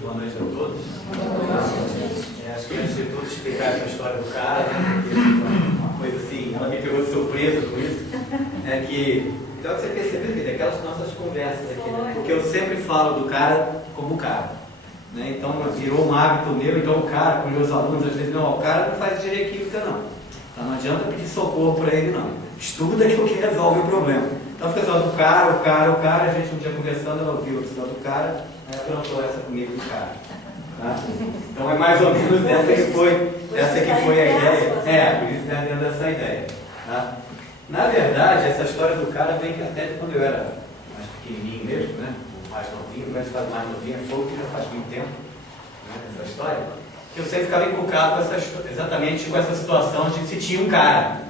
boa noite a todos. Acho que antes de tudo explicar essa história do cara, né, porque uma coisa assim, ela me pegou de surpresa com isso, é que, então você percebeu, aquelas nossas conversas aqui, né, porque eu sempre falo do cara como cara, né, então virou um hábito meu, então o cara, com os meus alunos, às vezes, não, o cara não faz engenharia química não, então não adianta pedir socorro para ele não, estuda que resolve o problema. Então fica só do cara, a gente um dia conversando, ela ouviu o episódio do cara, aí ela perguntou essa comigo do cara. Tá? Então é mais ou menos essa que foi a ideia. Por isso está dentro dessa ideia. Tá? Na verdade, essa história do cara vem até de quando eu era mais pequenininho mesmo, né? Mais novinho, mais novinho, foi o que já faz muito tempo, né? Essa história. Que eu sempre ficava encucado exatamente com essa situação de se tinha um cara,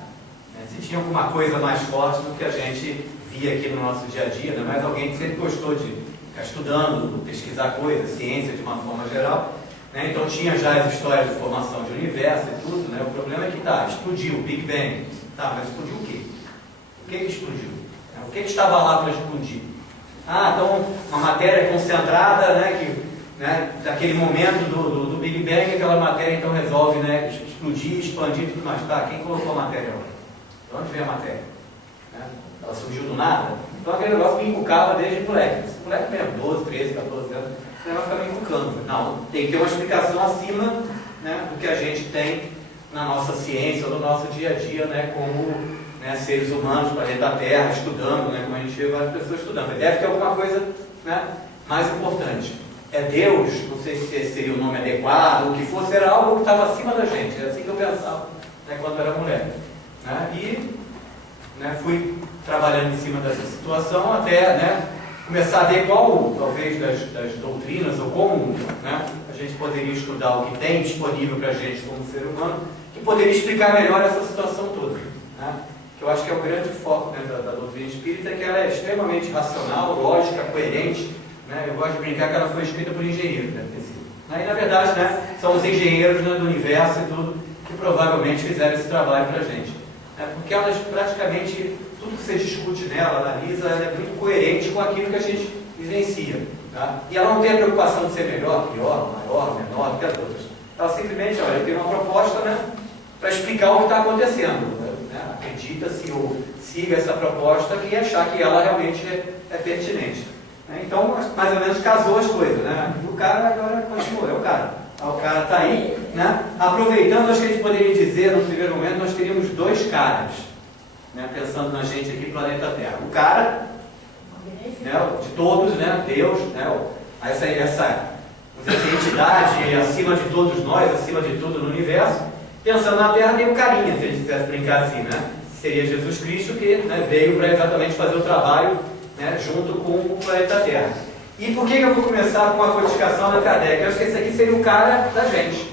né? Se tinha alguma coisa mais forte do que a gente via aqui no nosso dia a dia, né? Mas alguém que sempre gostou de ficar estudando, pesquisar coisas, ciência de uma forma geral, né? Então tinha já as histórias de formação de universo e tudo, né? O problema é que explodiu, o Big Bang, mas explodiu o quê? O que explodiu? O que estava lá para explodir? Então uma matéria concentrada, né, daquele momento do Big Bang, aquela matéria então resolve, né, explodir, expandir e tudo mais. Quem colocou a matéria lá? De onde veio a matéria? Né? Ela surgiu do nada? Então aquele negócio me encucava desde moleque. Esse moleque mesmo, 12, 13, 14 anos, esse negócio ficava me encucando. Não, tem que ter uma explicação acima, né, do que a gente tem na nossa ciência ou no nosso dia a dia, né, como, né, seres humanos, planeta Terra, estudando, né, como a gente vê várias pessoas estudando. Deve ter alguma coisa, né, mais importante. É Deus, não sei se seria o nome adequado, o que fosse, era algo que estava acima da gente. Era assim que eu pensava, né, quando era mulher. Né, e, né, fui trabalhando em cima dessa situação até, né, começar a ver qual, talvez, das doutrinas ou como, né, a gente poderia estudar o que tem disponível para a gente como ser humano, que poderia explicar melhor essa situação toda. Né, que eu acho que é o grande foco, né, da doutrina espírita, que ela é extremamente racional, lógica, coerente. Né, eu gosto de brincar que ela foi escrita por engenheiros, deve ter sido. E na verdade, né, são os engenheiros, né, do universo e tudo que provavelmente fizeram esse trabalho para a gente. Porque elas praticamente, tudo que você discute nela, analisa, ela é muito coerente com aquilo que a gente vivencia. Tá? E ela não tem a preocupação de ser melhor, pior, maior, menor do que as outras. Ela simplesmente, olha, tem uma proposta, né, para explicar o que está acontecendo. Né? Acredita-se ou siga essa proposta e achar que ela realmente é pertinente. Né? Então, mais ou menos casou as coisas. Né? O cara agora continua, é o cara. O cara está aí, né? Aproveitando, acho que a gente poderia dizer, no primeiro momento, nós teríamos dois caras, né? Pensando na gente aqui, planeta Terra. O cara, né, de todos, né? Deus, né? essa entidade acima de todos nós, acima de tudo no universo. Pensando na Terra, tem o carinha, se a gente quisesse brincar assim, né? Seria Jesus Cristo que, né, veio para exatamente fazer o trabalho, né, junto com o planeta Terra. E por que eu vou começar com a codificação da Kardec? Eu acho que esse aqui seria o cara da gente,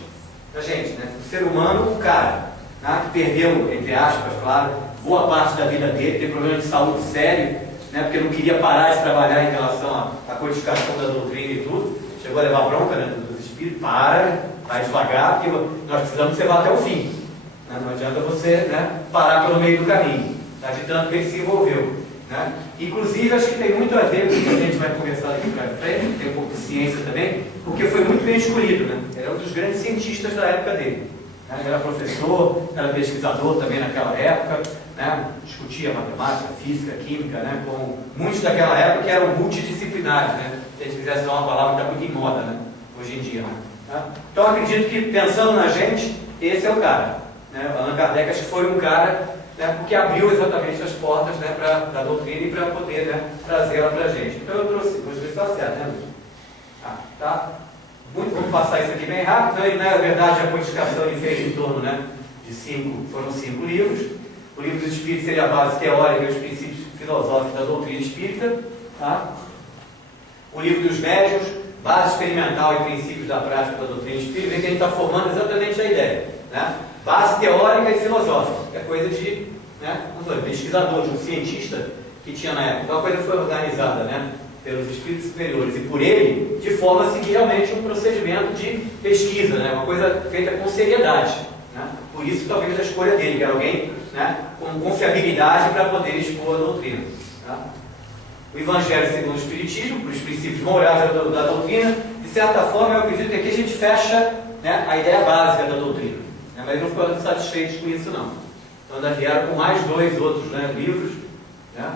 né? O ser humano, o cara, né? Que perdeu, entre aspas, claro, boa parte da vida dele, tem problema de saúde sério, né? Porque não queria parar de trabalhar em relação à codificação da doutrina e tudo, chegou a levar bronca, né, dos espíritos, vai devagar, porque nós precisamos que você vá até o fim, né? Não adianta você, né, parar pelo meio do caminho, tá? De tanto que ele se envolveu. Né? Inclusive, acho que tem muito a ver com o que a gente vai conversar aqui para frente, tem um pouco de ciência também, porque foi muito bem escolhido. Né? Ele era um dos grandes cientistas da época dele. Né? Ele era professor, era pesquisador também naquela época, né? Discutia matemática, física, química, né? Com muitos daquela época que eram multidisciplinares. Né? Se a gente quisesse usar uma palavra que está muito em moda, né, hoje em dia. Né? Tá? Então, acredito que, pensando na gente, esse é o cara. Né? Allan Kardec, acho que foi um cara, né, porque abriu exatamente as portas, né, da doutrina e para poder, né, trazer ela para a gente. Então eu trouxe, vou ver se está certo, né, Luiz? Tá? Vamos passar isso aqui bem rápido. Então, na verdade, a codificação ele fez em torno, né, foram 5 livros. O livro dos Espíritos seria a base teórica e os princípios filosóficos da doutrina espírita. Tá? O livro dos Médiuns, base experimental e princípios da prática da doutrina espírita, vê que a gente está formando exatamente a ideia. Né? Base teórica e filosófica, que é coisa de, né, pesquisador, de um cientista que tinha na época. Então a coisa foi organizada, né, pelos espíritos superiores e por ele, de forma a seguir realmente um procedimento de pesquisa, né, uma coisa feita com seriedade. Né? Por isso, talvez, a escolha dele, que era alguém, né, com confiabilidade para poder expor a doutrina. Tá? O Evangelho segundo o Espiritismo, os princípios morais da doutrina, de certa forma, eu acredito que aqui a gente fecha, né, a ideia básica da doutrina. Né, mas não ficam satisfeitos com isso, não. Então, ainda vieram com mais 2 outros, né, livros, né,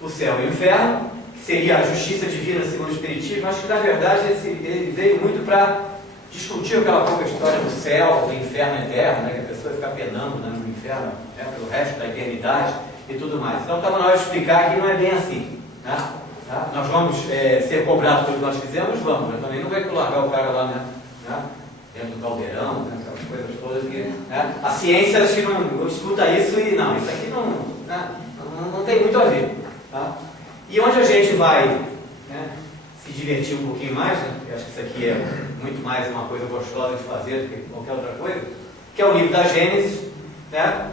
O Céu e o Inferno, que seria a justiça divina segundo o Espiritismo. Acho que, na verdade, ele veio muito para discutir aquela pouca história do céu, do inferno eterno, né, que a pessoa fica penando, né, no inferno, né, pelo resto da eternidade e tudo mais. Então, estava na hora de explicar que não é bem assim. Né? Tá? Nós vamos ser cobrados pelo que nós fizemos? Vamos, mas também não vai largar o cara lá, né? Dentro do caldeirão, né? Aquelas coisas todas que, né? A ciência acho que não escuta isso e não, isso aqui não, né? não tem muito a ver. Tá? E onde a gente vai, né, se divertir um pouquinho mais, né? Eu acho que isso aqui é muito mais uma coisa gostosa de fazer do que qualquer outra coisa, que é o livro da Gênesis, né?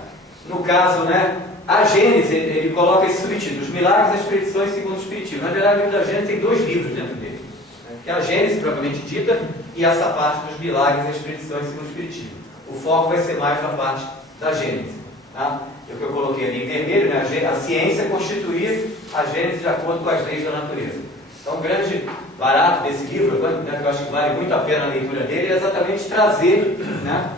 No caso, né, a Gênesis, ele coloca esse subtítulo, Os Milagres e as Predições segundo o Espiritismo. Na verdade, o livro da Gênesis tem 2 livros dentro dele, né? Que é a Gênesis, propriamente dita, e essa parte dos milagres e as predições segundo o Espiritismo. O foco vai ser mais na parte da Gênesis. Tá? O que eu coloquei ali em vermelho, né? A ciência constituir a Gênesis de acordo com as leis da natureza. Então, o grande barato desse livro, né, que eu acho que vale muito a pena a leitura dele, é exatamente trazer, né,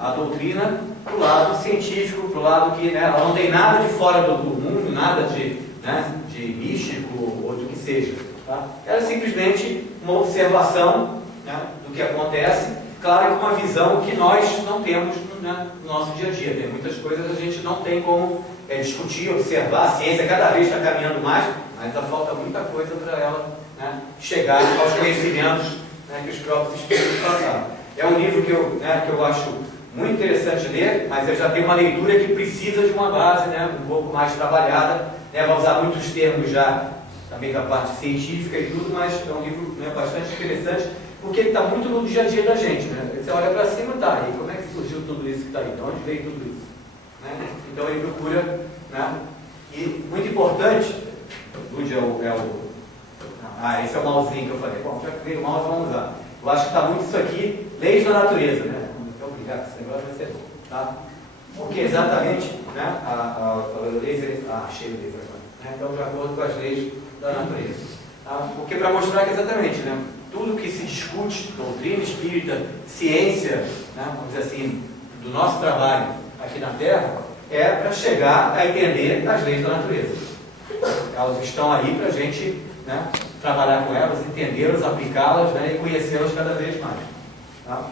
a doutrina para o lado científico, para o lado que, né, ela não tem nada de fora do mundo, nada de, né, de místico ou do que seja. Tá? Ela é simplesmente uma observação, né, do que acontece, claro, com uma visão que nós não temos, né, no nosso dia a dia. Tem muitas coisas que a gente não tem como discutir, observar. A ciência cada vez está caminhando mais, mas ainda falta muita coisa para ela, né, chegar aos conhecimentos, né, que os próprios espíritos passaram. É um livro que eu acho muito interessante ler, mas eu já tenho uma leitura que precisa de uma base, né, um pouco mais trabalhada, né, vai usar muitos termos já também da parte científica e tudo, mas é um livro, né, bastante interessante, porque ele está muito no dia a dia da gente. Né? Você olha para cima, tá, e como é que surgiu tudo isso que está aí? De onde veio tudo isso? Né? Então ele procura, né, e muito importante, esse é o mousezinho que eu falei. Bom, já que veio o mouse, vamos usar. Eu acho que está muito isso aqui, leis da natureza, né? Obrigado, esse negócio vai ser bom, tá? Porque exatamente, né, achei o livro agora, né? Então, de acordo com as leis da natureza. Tá? Porque para mostrar que exatamente, né, tudo que se discute, doutrina espírita, ciência, né, vamos dizer assim, do nosso trabalho aqui na Terra, é para chegar a entender as leis da natureza. Elas estão aí para a gente, né, trabalhar com elas, entendê-las, aplicá-las, né, e conhecê-las cada vez mais. Tá?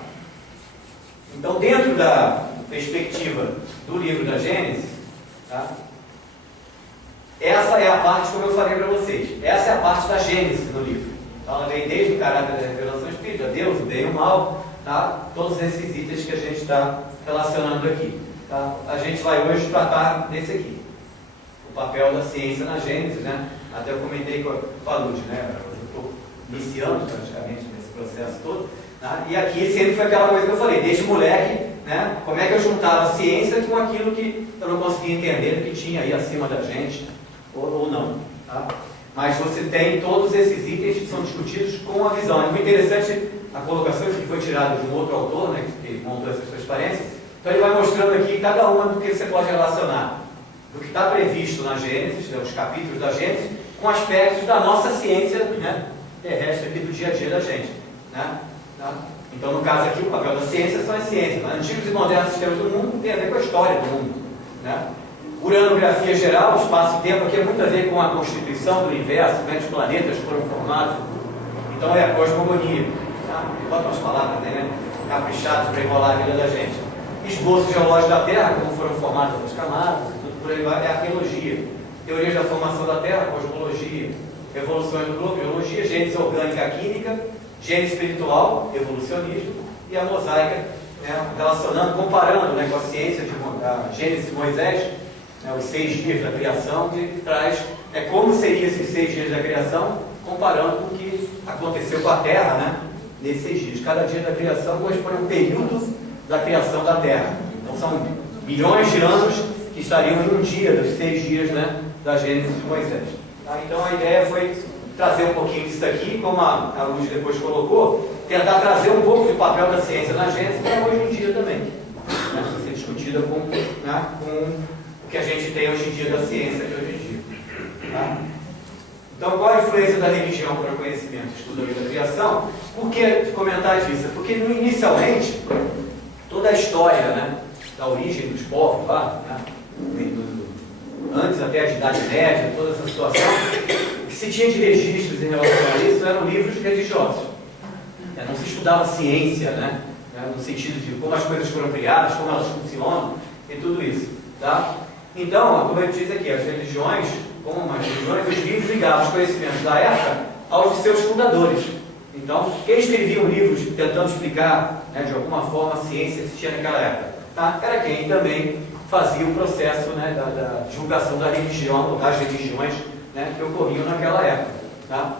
Então, dentro da perspectiva do livro da Gênesis, tá, essa é a parte, como eu falei para vocês, essa é a parte da Gênesis no livro. Então, ela vem desde o caráter da revelação espírita, Deus, o bem e o mal, tá? Todos esses itens que a gente está relacionando aqui. Tá? A gente vai hoje tratar desse aqui, o papel da ciência na Gênesis, né? Até eu comentei com a Luz, né? Eu estou iniciando praticamente nesse processo todo. Tá? E aqui sempre foi aquela coisa que eu falei, desde moleque, né, como é que eu juntava a ciência com aquilo que eu não conseguia entender, que tinha aí acima da gente, ou não. Tá? Mas você tem todos esses itens que são discutidos com a visão. É muito interessante a colocação que foi tirada de um outro autor, né, que montou essas transparências. Então ele vai mostrando aqui cada uma do que você pode relacionar, do que está previsto na Gênesis, né, os capítulos da Gênesis, com aspectos da nossa ciência, né, terrestre aqui do dia a dia da gente. Né? Tá? Então, no caso aqui, o papel da ciência são as ciências. Mas antigos e modernos sistemas do mundo tem a ver com a história do mundo. Né? Uranografia geral, espaço e tempo, aqui é muito a ver com a constituição do universo, como é que os planetas foram formados. Então, é a cosmogonia. Tá? Bota umas palavras, né? Caprichadas para enrolar a vida da gente. Esboço geológico da Terra, como foram formadas as camadas, tudo por aí vai, é arqueologia. Teorias da formação da Terra, cosmologia. Evoluções do globo, biologia, gênese orgânica, química. Gênese espiritual, evolucionismo, e a mosaica, né, relacionando, comparando, né, com a ciência da Gênesis de Moisés, né, os 6 dias da criação, que traz, né, como seriam esses 6 dias da criação, comparando com o que aconteceu com a Terra, né, nesses 6 dias. Cada dia da criação corresponde a um período da criação da Terra. Então são milhões de anos que estariam em um dia dos 6 dias, né, da Gênesis de Moisés. Tá? Então a ideia foi trazer um pouquinho disso aqui, como a Luz depois colocou, tentar trazer um pouco do papel da ciência na Gênesis para hoje em dia também. Né? Ser discutida com, né, com o que a gente tem hoje em dia da ciência de hoje em dia. Tá? Então, qual a influência da religião para o conhecimento, estudo da criação? Por que comentar disso? Porque, inicialmente, toda a história, né, da origem dos povos, lá, né, antes até a Idade Média, toda essa situação, o que se tinha de registros em relação a isso eram livros religiosos. Não se estudava ciência, né, no sentido de como as coisas foram criadas, como elas funcionam e tudo isso. Tá? Então, como ele diz aqui, as religiões, como as religiões, os livros ligavam os conhecimentos da época aos de seus fundadores. Então, quem escrevia livros tentando explicar, né, de alguma forma a ciência que existia naquela época, tá? Era quem também fazia o processo, né, da divulgação da religião, das religiões, né, que ocorriam naquela época. Tá?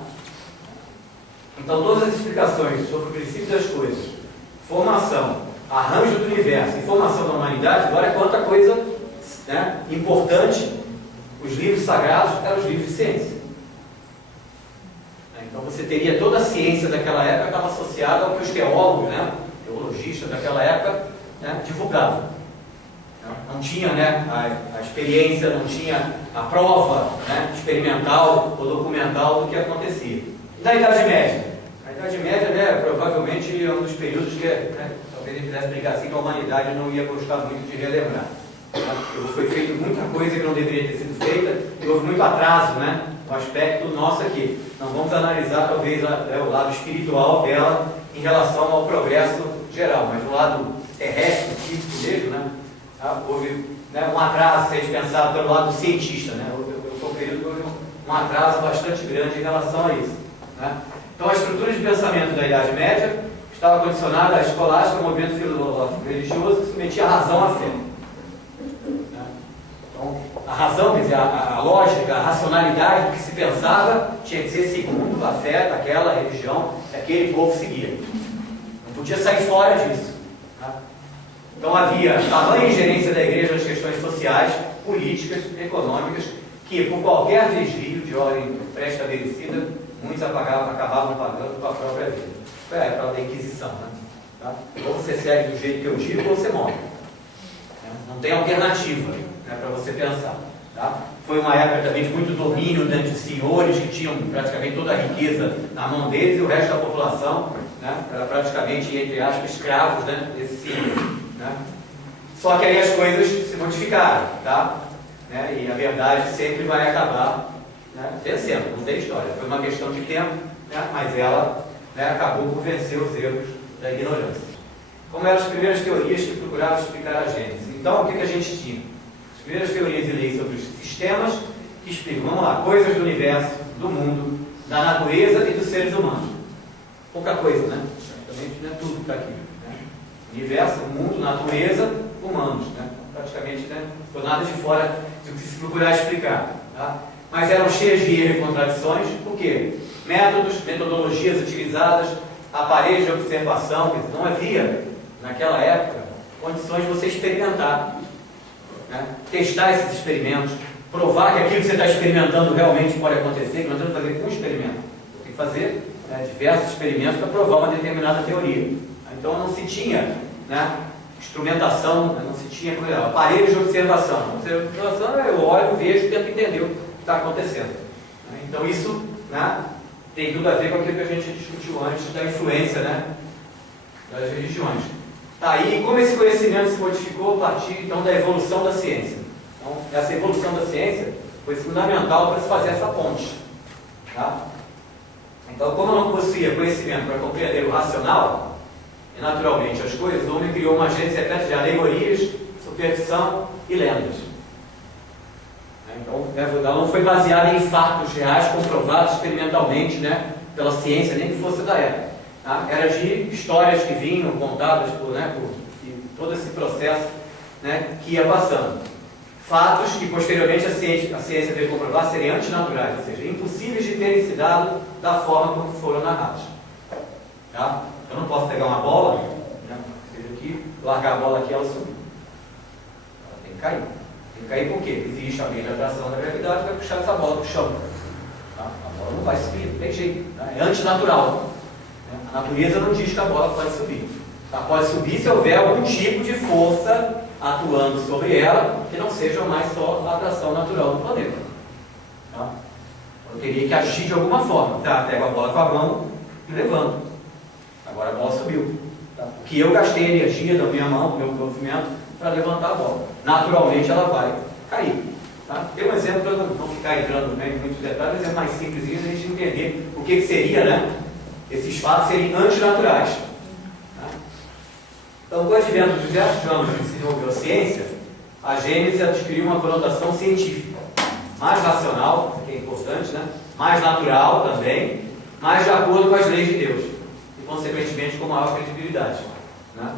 Então, todas as explicações sobre o princípio das coisas, formação, arranjo do universo e formação da humanidade, agora quanta coisa, né, importante, os livros sagrados eram os livros de ciência. Então você teria toda a ciência daquela época estava associada ao que os teólogos, né, teologistas daquela época, né, divulgavam. Não tinha, né, a experiência, não tinha a prova, né, experimental ou documental do que acontecia. E na Idade Média? A Idade Média, né, provavelmente é um dos períodos que, né, talvez a gente pudesse explicar assim, que a humanidade não ia gostar muito de relembrar. Foi feita muita coisa que não deveria ter sido feita e houve muito atraso, né? O aspecto nosso aqui. Não vamos analisar talvez o lado espiritual dela em relação ao progresso geral, mas no lado terrestre, físico mesmo, né? Houve, né, um atraso, se a gente pensar pelo lado cientista, né? Foi um período que houve um atraso bastante grande em relação a isso. Né? Então a estrutura de pensamento da Idade Média estava condicionada à escolástica, ao movimento filosófico religioso que submetia a razão à fé. A razão, quer dizer, a lógica, a racionalidade do que se pensava tinha que ser segundo a fé daquela religião que aquele povo seguia. Não podia sair fora disso. Tá? Então havia tamanha ingerência da igreja nas questões sociais, políticas, econômicas, que por qualquer desvio de ordem pré-estabelecida, muitos acabavam pagando com a própria vida. Foi a época da Inquisição. Né? Tá? Ou você segue do jeito que eu digo, ou você morre. Não tem alternativa, né, para você pensar. Tá? Foi uma época também de muito domínio, né, de senhores que tinham praticamente toda a riqueza na mão deles e o resto da população, né, era praticamente, entre aspas, escravos, né, desse senhor. Né? Só que aí as coisas se modificaram, tá? Né, e a verdade sempre vai acabar, né, vencendo, não tem história. Foi uma questão de tempo, né, mas ela, né, acabou por vencer os erros da ignorância. Como eram as primeiras teorias que procuravam explicar a Gênese. Então, o que a gente tinha? As primeiras teorias e leis sobre os sistemas que explicam, vamos lá, coisas do universo, do mundo, da natureza e dos seres humanos. Pouca coisa, né? Praticamente não é tudo que está aqui. Né? Universo, mundo, natureza, humanos. Né? Praticamente, né? Não nada de fora do que se procurar explicar. Tá? Mas eram cheias de erros e contradições. Por quê? Métodos, metodologias utilizadas, aparelhos de observação, que não havia, naquela época, condições de você experimentar. Né? Testar esses experimentos, provar que aquilo que você está experimentando realmente pode acontecer, que nós temos que fazer com um experimento. Tem que fazer, né, diversos experimentos para provar uma determinada teoria. Então não se tinha, né, instrumentação, não se tinha aparelhos de observação. Observação, eu olho, vejo e tento entender o que está acontecendo. Então isso, né, tem tudo a ver com aquilo que a gente discutiu antes da influência, né, das religiões. Tá, e como esse conhecimento se modificou a partir então da evolução da ciência? Então, essa evolução da ciência foi fundamental para se fazer essa ponte. Tá? Então, como eu não possuía conhecimento para compreender o racional, e naturalmente as coisas, o homem criou uma agência repleta de alegorias, superstição e lendas. Então, ela não foi baseada em fatos reais comprovados experimentalmente, né, pela ciência, nem que fosse da época. Tá? Era de histórias que vinham contadas por todo esse processo, né, que ia passando. Fatos que posteriormente a ciência veio comprovar serem antinaturais, ou seja, impossíveis de terem se dado da forma como foram narrados. Tá? Eu não posso pegar uma bola, né, aqui, largar a bola aqui e ela subir. Ela tem que cair. Tem que cair por quê? Existe a lei da atração da gravidade que vai puxar essa bola para o chão. Tá? A bola não vai subir, não tem jeito. Tá? É antinatural. A natureza não diz que a bola pode subir. Ela pode subir se houver algum tipo de força atuando sobre ela, que não seja mais só a atração natural do planeta. Tá? Eu teria que agir de alguma forma. Tá? Pego a bola com a mão e levanto. Agora a bola subiu. Tá? Porque eu gastei a energia da minha mão, do meu movimento, para levantar a bola. Naturalmente ela vai cair. Tá? Tem um exemplo, para não ficar entrando, né, em muitos detalhes, um exemplo mais simples, a gente entender o que seria, né? Esses fatos seriam antinaturais. Tá? Então, com o advento dos diversos ramos que se desenvolveu a ciência, a Gênese adquiriu uma conotação científica, mais racional, que é importante, né? Mais natural também, mais de acordo com as leis de Deus, e, consequentemente, com maior credibilidade. Né?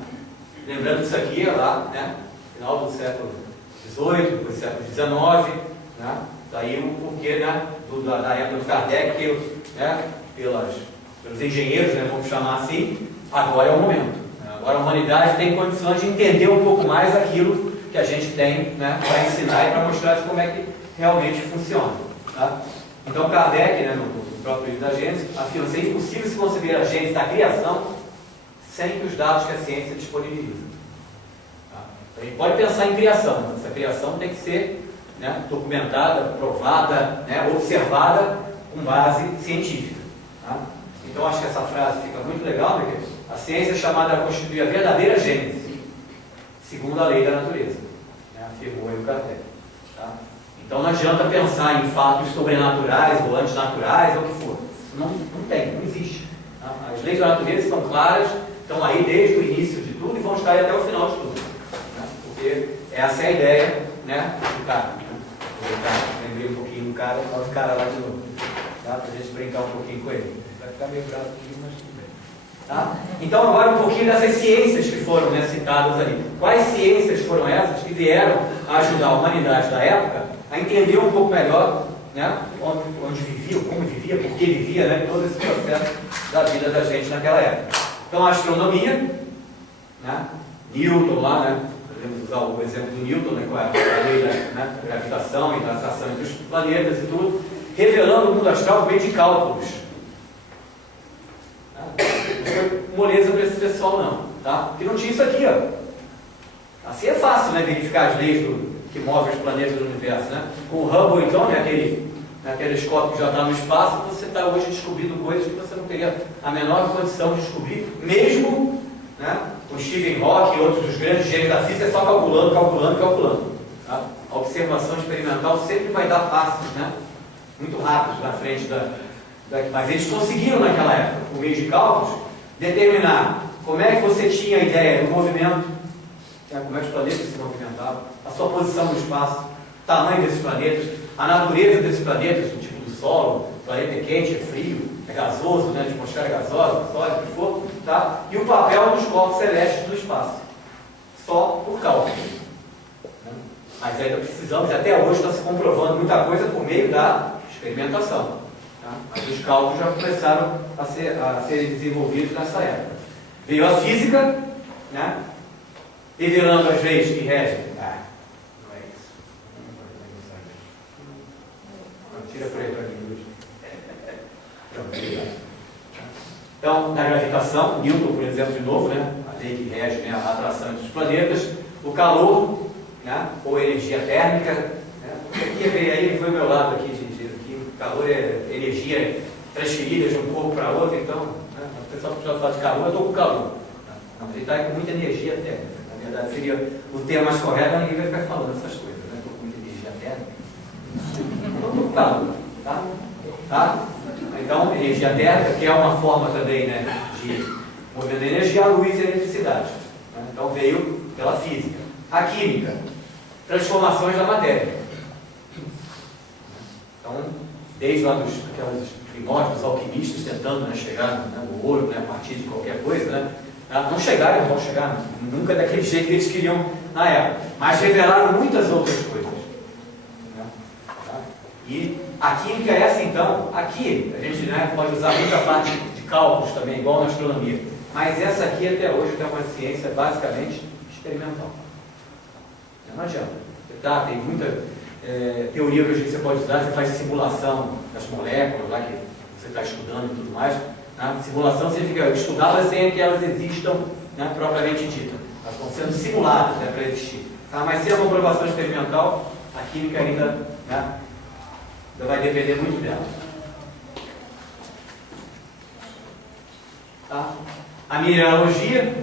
Lembrando que isso aqui é lá, né? Final do século XVIII, depois do século XIX, né? Daí o porquê, né? Da época do Kardec, que, né? Pelos engenheiros, né? Vamos chamar assim, agora é o momento. Né? Agora a humanidade tem condições de entender um pouco mais aquilo que a gente tem, né? Para ensinar e para mostrar como é que realmente funciona. Tá? Então Kardec, né? No próprio livro da Gênese, afirma que é impossível se conceber a Gênese da criação sem os dados que a ciência disponibiliza. A gente pode pensar em criação, mas essa criação tem que ser, né, documentada, provada, né, observada com base científica. Tá? Então acho que essa frase fica muito legal, né? A ciência é chamada a constituir a verdadeira gênese, segundo a lei da natureza, né, afirmou aí o Kardec. Tá? Então não adianta pensar em fatos sobrenaturais ou antinaturais ou o que for. Não tem, não existe. Tá? As leis da natureza estão claras, estão aí desde o início de tudo e vão estar aí até o final de tudo. Porque essa é a ideia, né, do cara. Lembrei um pouquinho do cara, olha o cara lá de novo. Tá? Para a gente brincar um pouquinho com ele. Vai ficar meio bravo aqui, mas tudo bem. Tá? Então agora um pouquinho dessas ciências que foram, né, citadas ali. Quais ciências foram essas que vieram a ajudar a humanidade da época a entender um pouco melhor, né, onde vivia, como vivia, por que vivia, né, todo esse processo da vida da gente naquela época. Então a astronomia, né, Newton lá, né, podemos usar o exemplo do Newton, né, com a lei da gravitação e da atração entre os planetas e tudo, revelando o mundo astral por meio de cálculos. Não foi moleza para esse pessoal não, tá? Porque não tinha isso aqui, ó. Assim é fácil, né, verificar as leis que movem os planetas do universo, né? Com o Hubble, então, né, aquele telescópio que já está no espaço, você está hoje descobrindo coisas que você não teria a menor condição de descobrir, mesmo, né, o Stephen Hawking e outros dos grandes gênios da física, é só calculando. Tá? A observação experimental sempre vai dar passos, né, muito rápidos na frente mas eles conseguiram naquela época, por meio de cálculos, determinar como é que você tinha a ideia do movimento, né, como é que os planetas se movimentavam, a sua posição no espaço, o tamanho desses planetas, a natureza desses planetas, o tipo do solo, o planeta é quente, é frio, é gasoso, né, a atmosfera é gasosa, sólido, o que for, tá? E o papel dos corpos celestes do espaço, só por cálculo. Né? Mas ainda precisamos, e até hoje está se comprovando muita coisa por meio da experimentação. Tá? Mas os cálculos já começaram a serem desenvolvidos nessa época. Veio a física, né, revelando as leis que regem. Não é isso. Tira por aí para mim. Então, na gravitação, Newton, por exemplo, de novo, né, a lei que rege, né, a atração entre os planetas, o calor, né, ou energia térmica, né, aqui veio aí, foi o meu lado aqui, o calor é energia transferida de um corpo para outro, então, né, o pessoal que já fala de calor, eu estou com calor. Não, ele está com muita energia térmica. Na verdade, seria o termo mais correto, ninguém vai ficar falando essas coisas, né, estou com muita energia térmica. Então, estou com calor, tá? Então, energia térmica, que é uma forma também, né, de movimento de energia, a luz e a eletricidade. Né? Então, veio pela física. A química, transformações da matéria. Então, desde lá aqueles primórdios, dos alquimistas, tentando, né, chegar, né, no ouro, né, a partir de qualquer coisa, né? Não chegaram, não vão chegar, nunca daquele jeito que eles queriam na época, mas revelaram muitas outras coisas. Né? Tá? E a química é essa, então, aqui a gente, né, pode usar muita parte de cálculos também, igual na astronomia, mas essa aqui até hoje é uma ciência basicamente experimental. Não adianta. Tá? Tem muita teoria que hoje você pode usar, você faz simulação das moléculas lá que você está estudando e tudo mais. Né? Simulação significa estudá-las sem que elas existam, né, propriamente dita. Elas estão sendo simuladas, né, para existir. Tá? Mas se é uma comprovação experimental, a química ainda, né, vai depender muito dela. Tá? A mineralogia,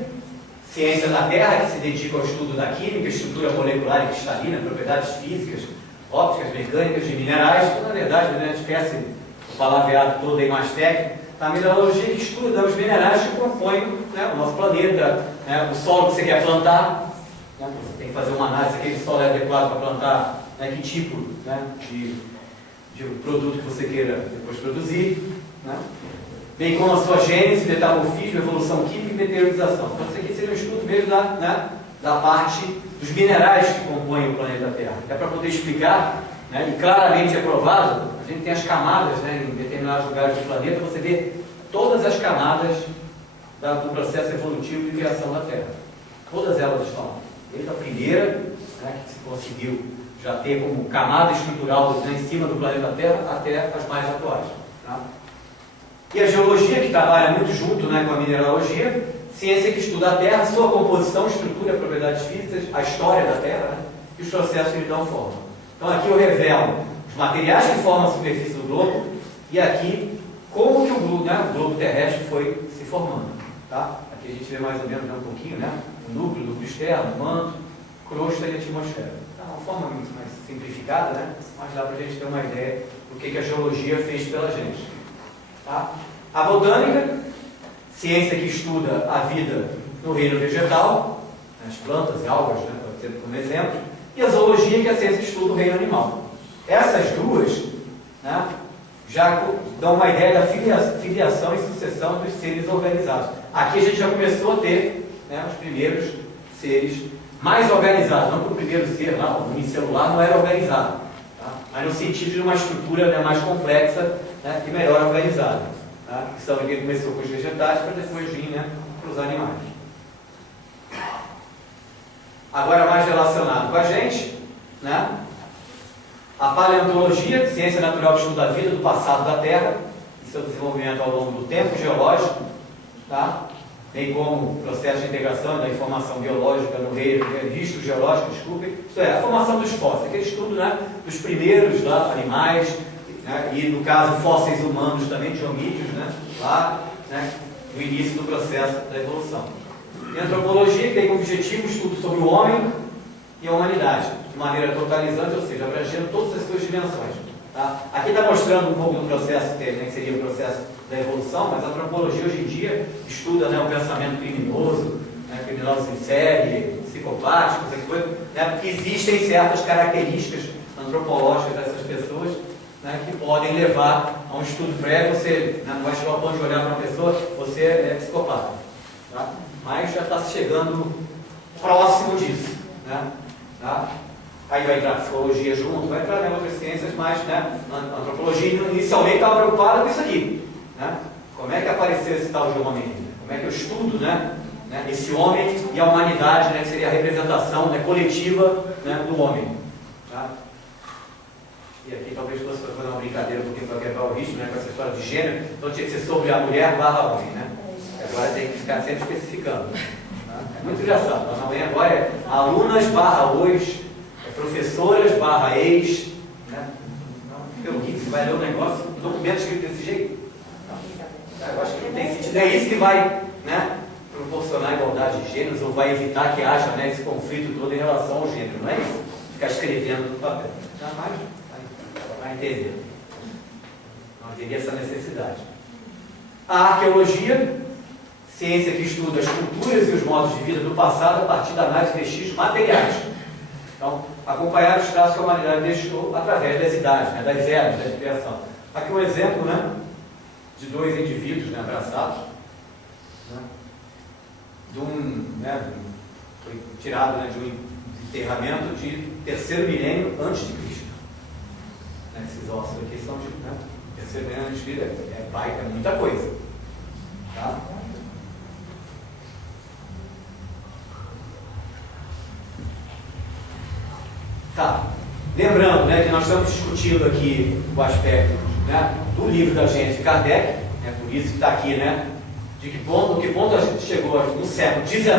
ciência da Terra, que se dedica ao estudo da química, estrutura molecular e cristalina, propriedades físicas, ópticas, mecânicas de minerais, que na verdade, né, esquece o palavreado todo aí mais técnico. A mineralogia que estuda os minerais que compõem, né, o nosso planeta, né, o solo que você quer plantar, né, você tem que fazer uma análise se aquele solo é adequado para plantar, né, que tipo, né, de produto que você queira depois produzir, né, bem como a sua gênese, metamorfismo, evolução química e meteorização. Então isso aqui seria um estudo mesmo da parte dos minerais que compõem o planeta Terra. É para poder explicar, né, e claramente é provado, a gente tem as camadas, né, em determinados lugares do planeta, você vê todas as camadas do processo evolutivo de criação da Terra. Todas elas estão lá. Desde a primeira, né, que se conseguiu já ter como camada estrutural, né, em cima do planeta Terra, até as mais atuais. Tá? E a geologia, que trabalha muito junto, né, com a mineralogia, ciência que estuda a Terra, sua composição, estrutura, propriedades físicas, a história da Terra, né, e os processos que lhe dão forma. Então aqui eu revelo os materiais que formam a superfície do globo e aqui como que o globo terrestre foi se formando. Tá? Aqui a gente vê mais ou menos, né, um pouquinho, né, o núcleo externo, o manto, crosta e atmosfera. Tá? Uma forma muito mais simplificada, né, mas dá para a gente ter uma ideia do que a geologia fez pela gente. Tá? A botânica, ciência que estuda a vida no reino vegetal, as plantas e algas, né, pode ser como exemplo, e a zoologia, que é a ciência que estuda o reino animal. Essas duas, né, já dão uma ideia da filiação e sucessão dos seres organizados. Aqui a gente já começou a ter, né, os primeiros seres mais organizados, não que o primeiro ser lá, o unicelular, não era organizado, tá? Mas no sentido de uma estrutura, né, mais complexa, né, e melhor organizada. Tá? Então ele começou com os vegetais para depois vir, né, para os animais. Agora mais relacionado com a gente, né, a paleontologia, ciência natural que estuda a vida do passado da Terra e seu desenvolvimento ao longo do tempo geológico, tá? Bem como o processo de integração da informação biológica no registro geológico, isto é, a formação dos fósseis, aquele estudo, né, dos primeiros lá, animais, né, e no caso fósseis humanos também, de hominídeos, né, lá, né, no início do processo da evolução. E a antropologia, que tem como objetivo o estudo sobre o homem e a humanidade, de maneira totalizante, ou seja, abrangendo todas as suas dimensões. Tá? Aqui está mostrando um pouco do processo, né, que seria o processo da evolução, mas a antropologia hoje em dia estuda, né, o pensamento criminoso, né, criminosos em série, psicopáticos, essas coisas, né, porque existem certas características antropológicas dessas pessoas, né, que podem levar a um estudo prévio. Você, né, não vai chegar ao ponto de olhar para uma pessoa, você é psicopata. Tá? Mas já está chegando próximo disso. Né? Tá? Aí vai entrar a psicologia junto, vai entrar em outras ciências, mas, né, a antropologia inicialmente estava preocupada com isso aqui. Né? Como é que apareceu esse tal de homem? Como é que eu estudo, né, esse homem e a humanidade, né, que seria a representação, né, coletiva, né, do homem. Tá? E aqui talvez fosse para fazer uma brincadeira um pouquinho para quebrar o ritmo, né, com essa história de gênero, então tinha que ser sobre a mulher barra homem. Né? Agora tem que ficar sempre especificando. Tá? É muito engraçado. A mãe agora é alunas barra os, professoras barra ex. Né? Pelo que você vai ler o negócio, o documento escrito desse jeito. Eu acho que não tem sentido. É isso que vai, né, proporcionar a igualdade de gêneros, ou vai evitar que haja, né, esse conflito todo em relação ao gênero. Não é isso? Ficar escrevendo no papel. Jamais vai entender. Não teria essa necessidade. A arqueologia, ciência que estuda as culturas e os modos de vida do passado a partir da análise de vestígios materiais. Então, acompanhar os traços que a humanidade deixou através das idades, né, das eras, da criação. Aqui um exemplo, né, de dois indivíduos, né, abraçados, né, foi tirado, né, de um enterramento de 3º milênio antes de Cristo. Né, esses ossos aqui são de, né, 3º milênio antes de Cristo, é baita, é muita coisa. Tá? Tá. Lembrando, né, que nós estamos discutindo aqui o aspecto, né, do livro da gente de Kardec, né, por isso que está aqui, né, de que ponto a gente chegou no século XIX,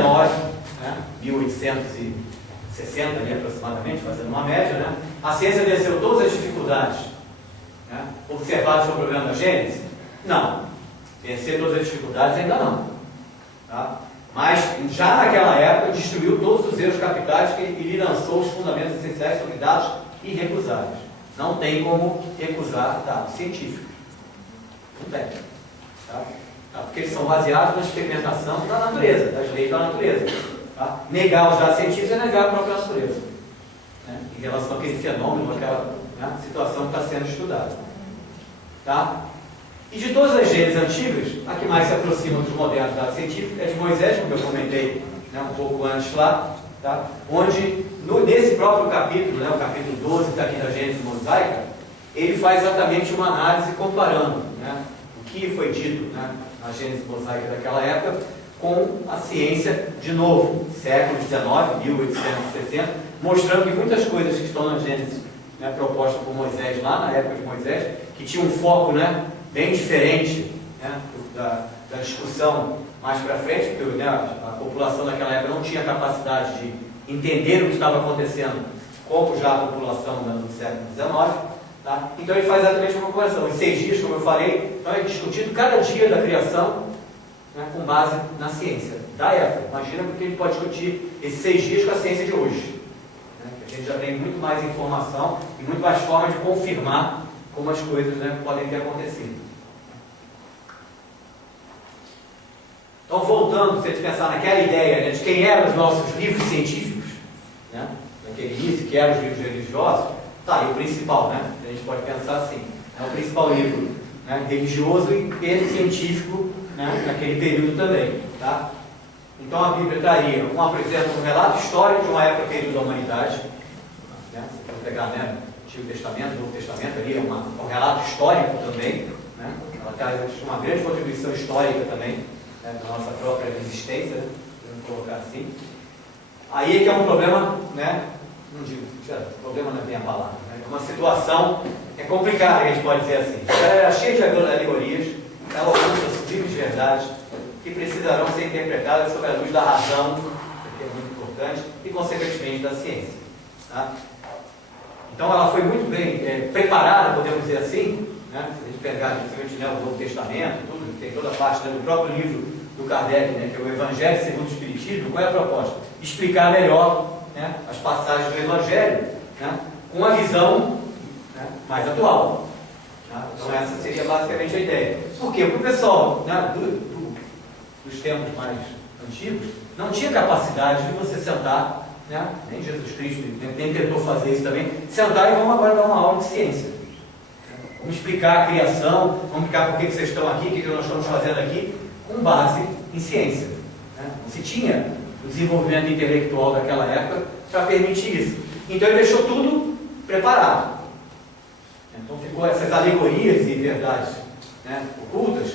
né, 1860 ali, aproximadamente, fazendo uma média, né, a ciência venceu todas as dificuldades, né, observadas sobre o problema da gênese? Não. Vencer todas as dificuldades ainda não. Tá? Mas já naquela época destruiu todos os erros capitais que ele lançou os fundamentos essenciais sobre dados irrecusáveis. Não tem como recusar dados científicos. Não tem. Tá? Porque eles são baseados na experimentação da natureza, das leis da natureza. Tá? Negar os dados científicos é negar a própria natureza, né? Em relação àquele fenômeno, àquela, né, situação que está sendo estudada. Tá? E de todas as leis antigas, a que mais se aproxima dos modernos dados científicos é de Moisés, como eu comentei, né, um pouco antes lá, tá? Onde, nesse próprio capítulo, né, o capítulo 12, que está aqui da Gênesis Mosaica, ele faz exatamente uma análise comparando, né, o que foi dito, né, na Gênesis Mosaica daquela época com a ciência de novo, século XIX, 1860, mostrando que muitas coisas que estão na Gênesis, né, propostas por Moisés lá na época de Moisés, que tinha um foco, né, bem diferente, né, da discussão mais para frente, porque, né, a população daquela época não tinha capacidade de entender o que estava acontecendo, como já a população no século XIX. Tá? Então ele faz exatamente uma comparação. Em 6 dias, como eu falei, então é discutido cada dia da criação, né, com base na ciência da época. Imagina porque ele pode discutir esses 6 dias com a ciência de hoje, né, que a gente já tem muito mais informação e muito mais formas de confirmar como as coisas, né, podem ter acontecido. Então, voltando, se a gente pensar naquela ideia, né, de quem eram os nossos livros científicos, né, naquele início, que eram os livros religiosos, tá, e o principal, né, a gente pode pensar assim, é o principal livro, né, religioso e científico, né, naquele período também. Tá? Então, a Bíblia traria, apresenta um relato histórico de uma época período da humanidade, né, se você pegar, né, Antigo Testamento, Novo Testamento, ali é um relato histórico também, né, ela traz uma grande contribuição histórica também, né, da nossa própria existência, né, vamos colocar assim. Aí é que é um problema, né, não digo, problema não é bem a palavra, né, é uma situação complicada, que a gente pode dizer assim. Ela é cheia de alegorias, ela oculta sublimes verdades que precisarão ser interpretadas sob a luz da razão, que é muito importante, e consequentemente da ciência. Tá? Então ela foi muito bem preparada, podemos dizer assim, né? Se a gente pegar principalmente, né, o Novo Testamento, tudo, tem toda a parte, né, do próprio livro do Kardec, né, que é o Evangelho segundo o Espiritismo. Qual é a proposta? Explicar melhor, né, as passagens do Evangelho, né, com a visão, né, mais atual. Tá? Então essa seria basicamente a ideia. Por quê? Porque o pessoal, né, dos tempos mais antigos não tinha capacidade de você sentar, né, nem Jesus Cristo nem tentou fazer isso também, sentar e vamos agora dar uma aula de ciência. Vamos explicar a criação, vamos explicar por que vocês estão aqui, o que nós estamos fazendo aqui, com base em ciência. Né? Não se tinha o desenvolvimento intelectual daquela época para permitir isso. Então ele deixou tudo preparado. Então ficou essas alegorias e verdades, né, ocultas,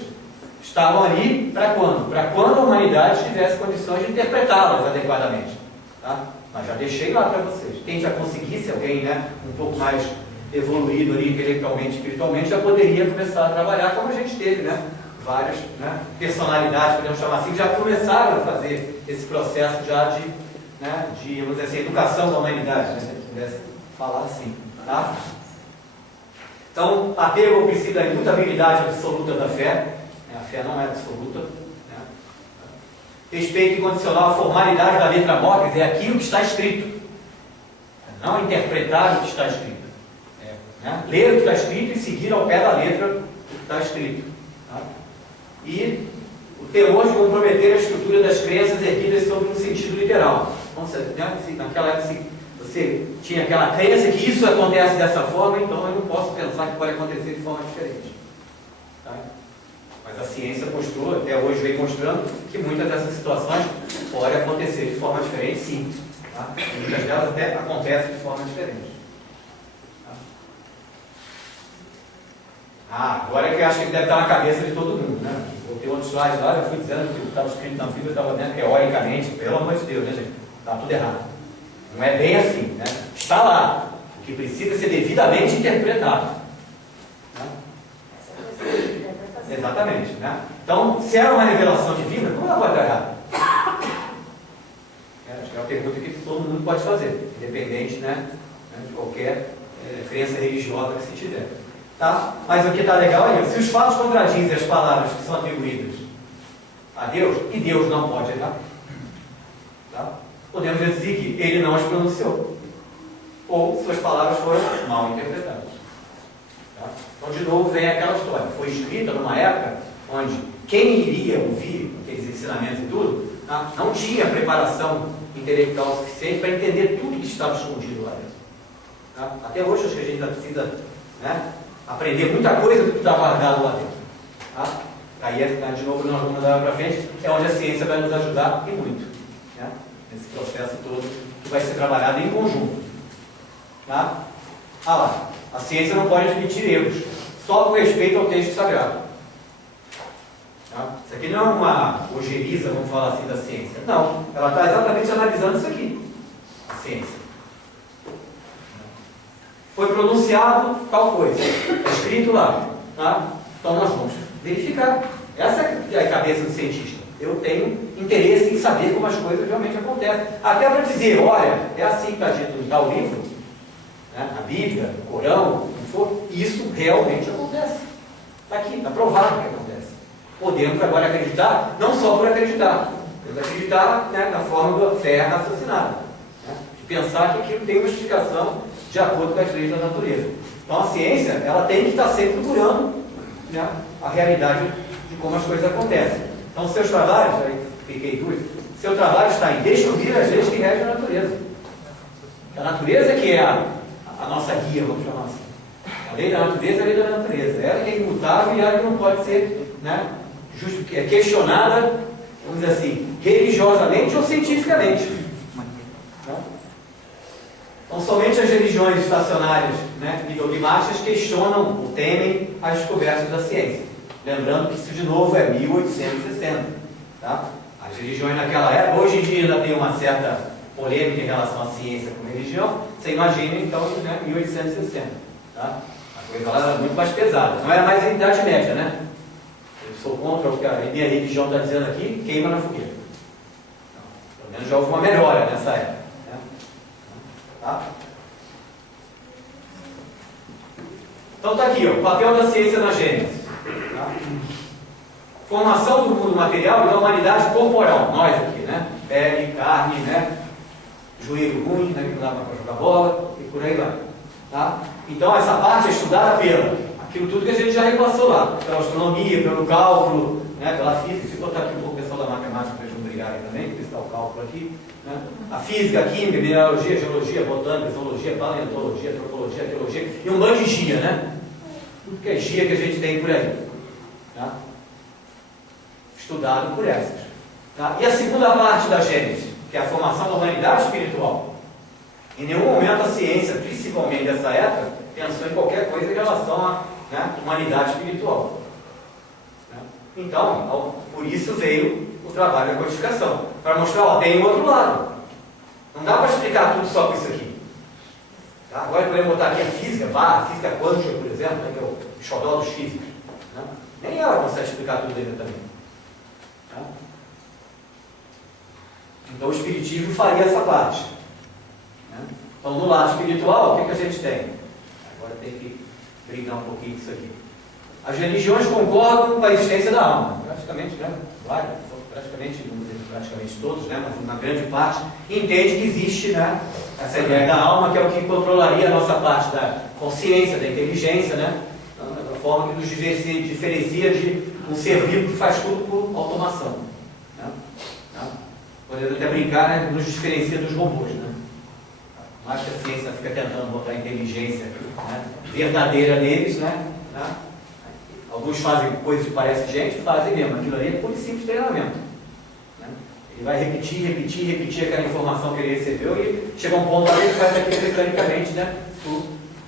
estavam ali para quando? Para quando a humanidade tivesse condições de interpretá-las adequadamente. Tá? Mas já deixei lá para vocês. Quem já conseguisse, alguém, né, um pouco mais evoluído ali intelectualmente, espiritualmente, já poderia começar a trabalhar, como a gente teve, né, várias, né, personalidades, podemos chamar assim, que já começaram a fazer esse processo já de, né, de, vamos dizer assim, educação da humanidade, né, se a gente pudesse falar assim. Tá? Então, apego ao princípio da imutabilidade absoluta da fé, né, a fé não é absoluta, né, respeito incondicional à formalidade da letra morta, é aquilo que está escrito, não interpretar o que está escrito. Né? Ler o que está escrito e seguir ao pé da letra o que está escrito. Tá? E o temor de comprometer a estrutura das crenças erguidas sobre um sentido literal. Então, né, naquela época, se você tinha aquela crença que isso acontece dessa forma, então eu não posso pensar que pode acontecer de forma diferente. Tá? Mas a ciência mostrou, até hoje vem mostrando, que muitas dessas situações podem acontecer de forma diferente, sim. Tá? E muitas delas até acontecem de forma diferente. Agora é que eu acho que deve estar na cabeça de todo mundo, né? Eu tenho outros slides lá, eu fui dizendo que estava escrito na Bíblia, estava dentro teoricamente, pelo amor de Deus, né, gente? Está tudo errado. Não é bem assim, né? Está lá, o que precisa ser devidamente interpretado. Né? Exatamente, né? Então, se era uma revelação divina, como ela pode estar errada? Acho que é uma pergunta que todo mundo pode fazer, independente, né, de qualquer crença religiosa que se tiver. Tá? Mas o que está legal é isso. Se os fatos contradizem as palavras que são atribuídas a Deus, e Deus não pode errar, tá? Podemos dizer que ele não as pronunciou, ou suas palavras foram mal interpretadas. Tá? Então, de novo, vem aquela história. Foi escrita numa época onde quem iria ouvir aqueles ensinamentos e tudo, tá? Não tinha preparação intelectual suficiente para entender tudo que estava escondido lá dentro. Tá? Até hoje, acho que a gente ainda precisa, né, aprender muita coisa do que está guardado lá dentro. Tá? Aí, de novo, nós vamos andar para frente, é onde a ciência vai nos ajudar e muito. Né? Nesse processo todo que vai ser trabalhado em conjunto. Tá? Ah lá, a ciência não pode admitir erros, só com respeito ao texto sagrado. Tá? Isso aqui não é uma ojeriza, vamos falar assim, da ciência. Não, ela está exatamente analisando isso aqui. A ciência. Foi pronunciado tal coisa, está escrito lá. Tá? Então nós vamos verificar. Essa é a cabeça do cientista. Eu tenho interesse em saber como as coisas realmente acontecem. Até para dizer, olha, é assim que está dito em tal livro, né? A Bíblia, o Corão, o que for, isso realmente acontece. Está aqui, está provado que acontece. Podemos agora acreditar, não só por acreditar, podemos acreditar, né, na forma da fé raciocinada. Né? De pensar que aquilo tem uma explicação de acordo com as leis da natureza. Então a ciência, ela tem que estar sempre procurando, né, a realidade de como as coisas acontecem. Então seus trabalhos, aí fiquei dúvida, seu trabalho está em descobrir as leis que regem a natureza. A natureza que é a nossa guia, vamos chamar assim. A lei da natureza é a lei da natureza. Ela que é imutável e ela que não pode ser, né, questionada, vamos dizer assim, religiosamente ou cientificamente. Então, somente as religiões estacionárias, né, e dogmáticas questionam ou temem as descobertas da ciência. Lembrando que isso, de novo, é 1860. Tá? As religiões naquela época, hoje em dia ainda tem uma certa polêmica em relação à ciência com religião. Você imagina, então, né, 1860. Tá? A coisa lá era muito mais pesada. Não era mais a Idade Média, né? Eu sou contra o que a minha religião está dizendo aqui, queima na fogueira. Pelo menos já houve uma melhora nessa época. Né? Tá? Então está aqui, ó, o papel da ciência na Gênesis. Tá? Formação do mundo material e da humanidade corporal. Nós aqui, né? Pele, carne, né? Joelho ruim, né? Que não dava para jogar bola e por aí vai. Tá? Então essa parte é estudada aquilo tudo que a gente já repassou lá, pela astronomia, pelo cálculo, né? Pela física. Se botar aqui um pouco o pessoal da matemática para eles não brigarem também, porque está o cálculo aqui. Né? A física, a química, a mineralogia, a geologia, a botânica, a zoologia, a paleontologia, a antropologia, a teologia e um monte de gia, né? Tudo que é gia que a gente tem por aí. Tá? Estudado por essas. Tá? E a segunda parte da Gênesis, que é a formação da humanidade espiritual. Em nenhum momento a ciência, principalmente dessa época, pensou em qualquer coisa em relação à, né, humanidade espiritual. Né? Então, por isso veio o trabalho da codificação, para mostrar, ó, tem o outro lado. Não dá para explicar tudo só com isso aqui. Tá? Agora podemos botar aqui a física, a física quântica, por exemplo, né, que é o xodó dos físicos. Né? Nem ela consegue explicar tudo ainda também. Tá? Então o Espiritismo faria essa parte. Né? Então no lado espiritual, o que a gente tem? Agora tem que brigar um pouquinho disso aqui. As religiões concordam com a existência da alma. Praticamente, né? Praticamente todos, né? Mas uma grande parte entende que existe, né, essa ideia da alma, que é o que controlaria a nossa parte da consciência, da inteligência, né? Da forma que nos diferencia de um ser vivo que faz tudo por automação. Né? Podemos até brincar, né? Nos diferencia dos robôs. Né? Mais que a ciência fica tentando botar a inteligência, né, verdadeira neles, né? Alguns fazem coisas que parecem gente, fazem mesmo. Aquilo ali é por simples treinamento. Né? Ele vai repetir aquela informação que ele recebeu e chega a um ponto lá que ele faz aquilo mecanicamente, né,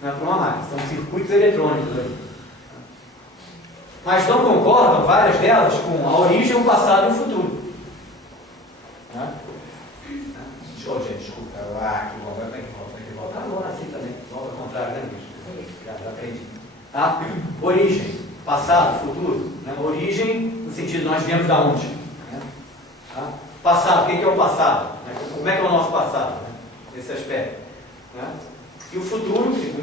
para uma máquina. São circuitos eletrônicos ali. Mas não concordam, várias delas, com a origem, o passado e o futuro. Né? Gente, desculpa. Que bom, vai que volta. Agora assim também. Volta ao contrário, né, bicho? Já aprendi. Tá? Origem. Passado, futuro, né? Origem, no sentido de nós viemos da onde? Né? Tá? Passado, o que é o passado? Né? Como é que é o nosso passado? Né? Esse aspecto. Né? E o futuro, que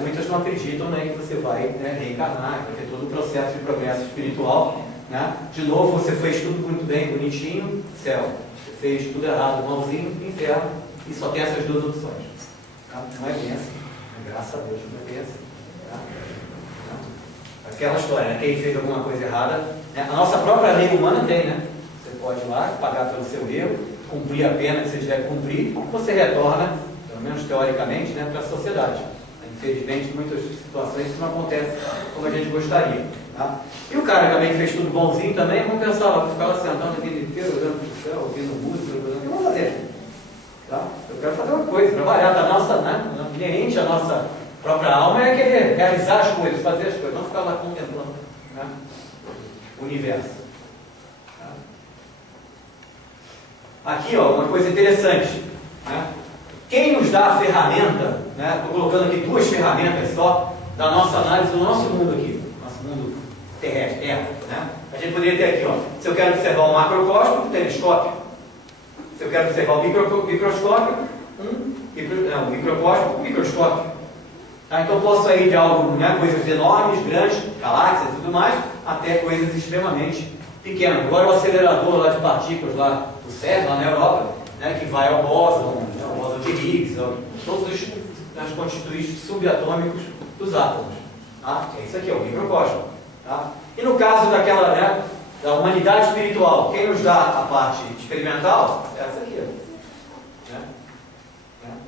muitas não acreditam, né, que você vai, né, reencarnar, vai ter todo o processo de progresso espiritual. Né? De novo, você fez tudo muito bem, bonitinho, céu. Você fez tudo errado, malzinho, inferno. E só tem essas duas opções. Tá? Não é bem assim. Graças a Deus, não é bem assim. Tá? Aquela história, né? Quem fez alguma coisa errada, né? A nossa própria lei humana tem, né? Você pode ir lá, pagar pelo seu erro, cumprir a pena que você deve cumprir, e você retorna, pelo menos teoricamente, né, para a sociedade. Infelizmente, em muitas situações isso não acontece como a gente gostaria. Tá? E o cara também fez tudo bonzinho também, vamos pensar lá, ficar lá sentando o dia inteiro, olhando para o céu, ouvindo música, o que vamos fazer? Tá? Eu quero fazer uma coisa, trabalhar, da nossa, né, inerente à nossa própria alma é querer realizar as coisas, fazer as coisas, não ficar lá contemplando, né, o universo. Tá? Aqui, ó, uma coisa interessante, né? Quem nos dá a ferramenta, né, estou colocando aqui duas ferramentas só, da nossa análise do nosso mundo aqui, nosso mundo terrestre, terra, né? A gente poderia ter aqui, ó, se eu quero observar um macrocosmo, um telescópio. Se eu quero observar um microscópio, um microcosmo, um microscópio. Tá? Então eu posso ir de algo, né, coisas enormes, grandes, galáxias e tudo mais, até coisas extremamente pequenas. Agora o acelerador lá de partículas lá do CERN, lá na Europa, né, que vai ao bóson, né, o bóson de Higgs, todos os constituintes subatômicos dos átomos. Tá? É isso aqui, é o microcosmo. Tá? E no caso daquela, né, da humanidade espiritual, quem nos dá a parte experimental? É essa aqui. Né?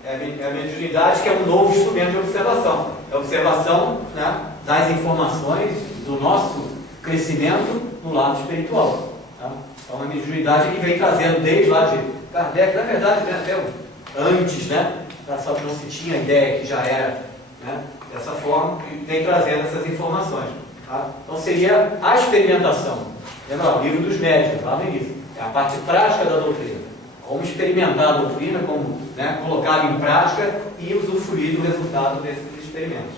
É a mediunidade, que é um novo instrumento de observação. É a observação, né, das informações do nosso crescimento no lado espiritual. Tá? É uma mediunidade que vem trazendo desde lá de Kardec, na verdade, né, até antes, né, só que não se tinha ideia que já era, né, dessa forma, e vem trazendo essas informações. Tá? Então seria a experimentação. Lembra o livro dos médicos, lá no início. É a parte prática da doutrina. Como experimentar a doutrina, como, né, colocá-la em prática e usufruir do resultado desses experimentos.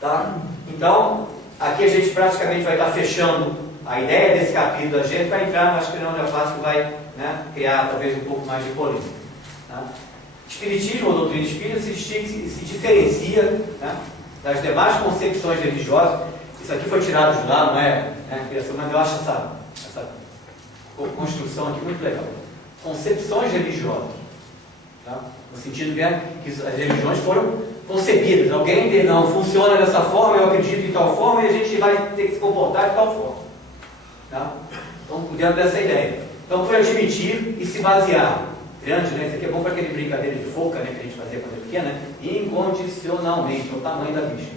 Tá? Então, aqui a gente praticamente vai estar fechando a ideia desse capítulo. A gente vai entrar, mas que não é fácil, que vai, né, criar talvez um pouco mais de polêmica. Tá? Espiritismo ou doutrina espírita se diferencia, né, das demais concepções religiosas. Isso aqui foi tirado de lá, não é, né, criação, mas eu acho essa construção aqui muito legal. Concepções religiosas. Tá? No sentido que as religiões foram concebidas. Alguém diz, não, funciona dessa forma, eu acredito em tal forma, e a gente vai ter que se comportar de tal forma. Tá? Então, dentro dessa ideia. Então, foi admitir e se basear. Grande, né? Isso aqui é bom para aquele brincadeira de foca, né, que a gente fazia quando era pequena, né? Incondicionalmente, é o tamanho da bicha.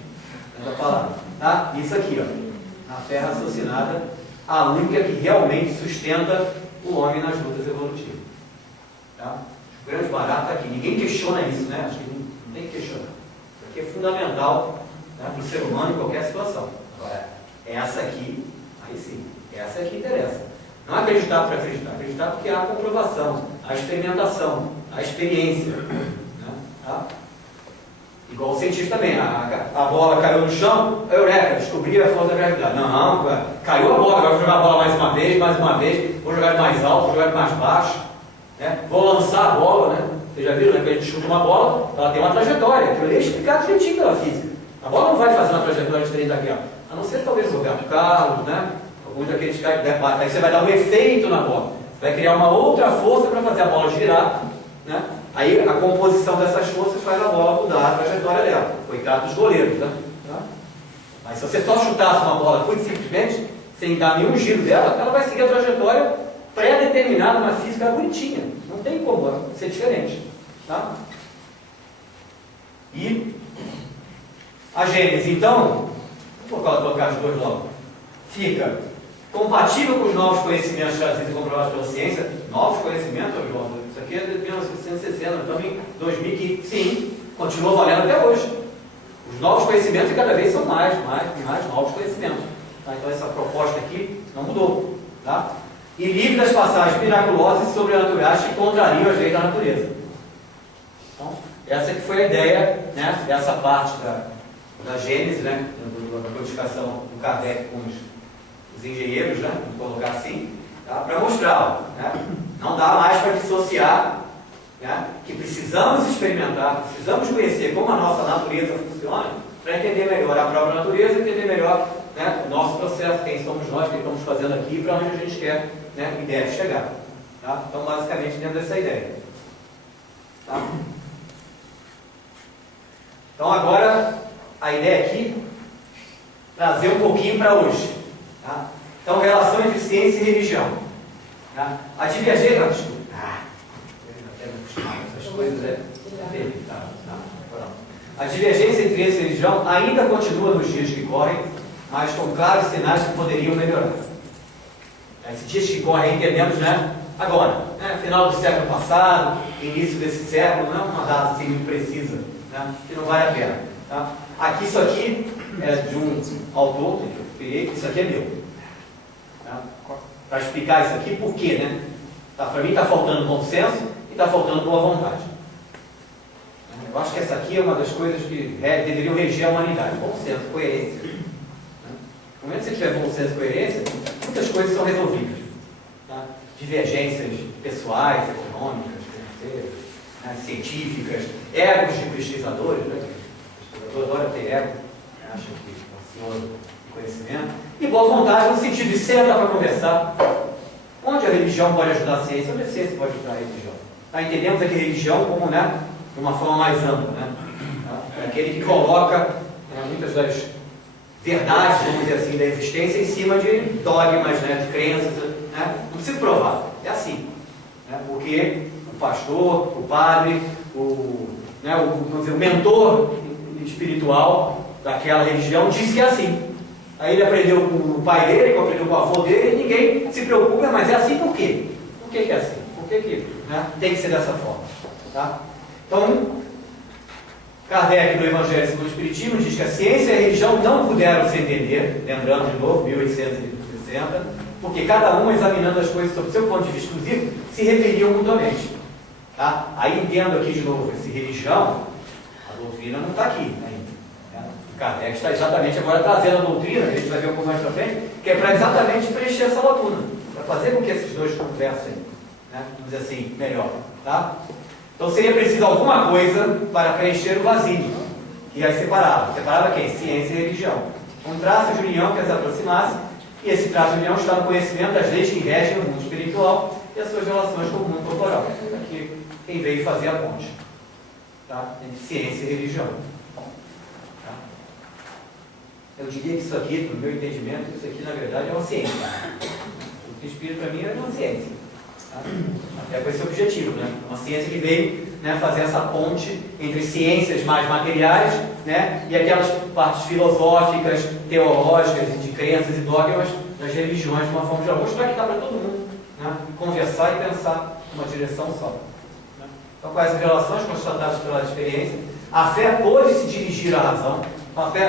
Da palavra. Tá? Isso aqui, ó, a fé raciocinada, a única que realmente sustenta o homem nas lutas evolutivas. Tá? O grande barato aqui, ninguém questiona isso, né? Acho que não tem que questionar. Isso aqui é fundamental, né, para o ser humano em qualquer situação. Agora, essa aqui, aí sim, essa aqui interessa. Não acreditar por acreditar, acreditar porque há a comprovação, a experimentação, a experiência. Né? Tá? Igual o cientista também, a bola caiu no chão, eureka, descobri a força da gravidade. Não, caiu a bola, agora vou jogar a bola mais uma vez, vou jogar de mais alto, vou jogar de mais baixo, né? Vou lançar a bola, né? Vocês já viram, né? Quando a gente chuta uma bola, ela tem uma trajetória, aquilo ali é explicado direitinho pela física. A bola não vai fazer uma trajetória diferente daquela, a não ser talvez o Roberto Carlos, né? Alguns daqueles caras que debatem, aí você vai dar um efeito na bola, vai criar uma outra força para fazer a bola girar, né? Aí a composição dessas forças faz a bola mudar a trajetória dela. Coitado dos goleiros, né? Tá? Mas se você só chutasse uma bola muito simplesmente, sem dar nenhum giro dela, ela vai seguir a trajetória pré-determinada na física bonitinha. Não tem como ser diferente. Tá? E a Gênese, então, vou colocar os dois logo, fica compatível com os novos conhecimentos trazidos e comprovados pela ciência. Novos conhecimentos, João, isso aqui é de 1960, estamos em 2015, sim, continua valendo até hoje. Os novos conhecimentos cada vez são mais novos conhecimentos. Tá? Então essa proposta aqui não mudou. Tá? E livre das passagens miraculosas e sobrenaturais que contrariam as leis da natureza. Então, essa que foi a ideia, né, dessa parte da Gênese, né, da codificação do Kardec com os engenheiros, né, vamos colocar assim, tá, para mostrar, né, não dá mais para dissociar, né, que precisamos experimentar, precisamos conhecer como a nossa natureza funciona, para entender melhor a própria natureza, entender melhor, né, o nosso processo, quem somos nós, o que estamos fazendo aqui, para onde a gente quer, né, e deve chegar. Tá? Então, basicamente, dentro dessa ideia. Tá? Então, agora, a ideia aqui, trazer um pouquinho para hoje. Tá? Então, relação entre ciência e religião. Tá? A divergência... essas coisas A divergência entre ciência e religião ainda continua nos dias que correm, mas com claros sinais que poderiam melhorar. Esses dias que correm, entendemos, né? Agora, né? Final do século passado, início desse século, não é uma data assim muito precisa, né? Que não vale a pena. Tá? Aqui, isso aqui é de um autor que eu peguei, isso aqui é meu. Tá? Para explicar isso aqui, por quê, né? Tá, para mim está faltando consenso e está faltando boa vontade. Eu acho que essa aqui é uma das coisas que deveriam reger a humanidade. Bom senso, coerência. No momento que você tiver bom senso e coerência, muitas coisas são resolvidas. Tá? Divergências pessoais, econômicas, financeiras, né, científicas, egos de pesquisadores. Né? O pesquisador adora ter ego, acha que é o senhor do conhecimento. E boa vontade no sentido de senta para conversar. Onde a religião pode ajudar a ciência? Onde a ciência pode ajudar a religião? Tá? Entendemos aqui a religião como, né, de uma forma mais ampla. Né? É aquele que coloca muitas das verdades, vamos dizer assim, da existência em cima de dogmas, né, de crenças. Né? Não precisa provar, é assim. Né? Porque o pastor, o padre, né, vamos dizer, o mentor espiritual daquela religião disse que é assim. Aí ele aprendeu com o pai dele, aprendeu com o avô dele, e ninguém se preocupa, mas é assim por quê? Por que é assim? Por que né, tem que ser dessa forma? Tá? Então, Kardec, no Evangelho segundo o Espiritismo, diz que a ciência e a religião não puderam se entender, lembrando de novo, 1860, porque cada um, examinando as coisas sob seu ponto de vista exclusivo, se repeliam mutuamente. Tá? Aí entendo aqui de novo, esse religião, a doutrina não está aqui ainda. Né? Kardec está exatamente agora trazendo a doutrina, a gente vai ver um pouco mais para frente, que é para exatamente preencher essa lacuna, para fazer com que esses dois conversem, né? Vamos dizer assim, melhor. Tá? Então seria preciso alguma coisa para preencher o vazio, que aí separava. Separava quem? Ciência e religião. Um traço de união que as aproximasse, e esse traço de união está no conhecimento das leis que regem o mundo espiritual e as suas relações com o mundo corporal. Aqui quem veio fazer a ponte, tá? Entre ciência e religião. Tá? Eu diria que isso aqui, no meu entendimento, isso aqui na verdade é uma ciência. O que espírito para mim é uma ciência. Até com esse objetivo, né? Uma ciência que veio, né, fazer essa ponte entre ciências mais materiais, né, e aquelas partes filosóficas, teológicas, de crenças e dogmas das religiões de uma forma geral. Mostrar que dá para todo mundo, né, conversar e pensar numa direção só. Né? Então, com essas relações constatadas pela experiência, a fé pode se dirigir à razão. A fé,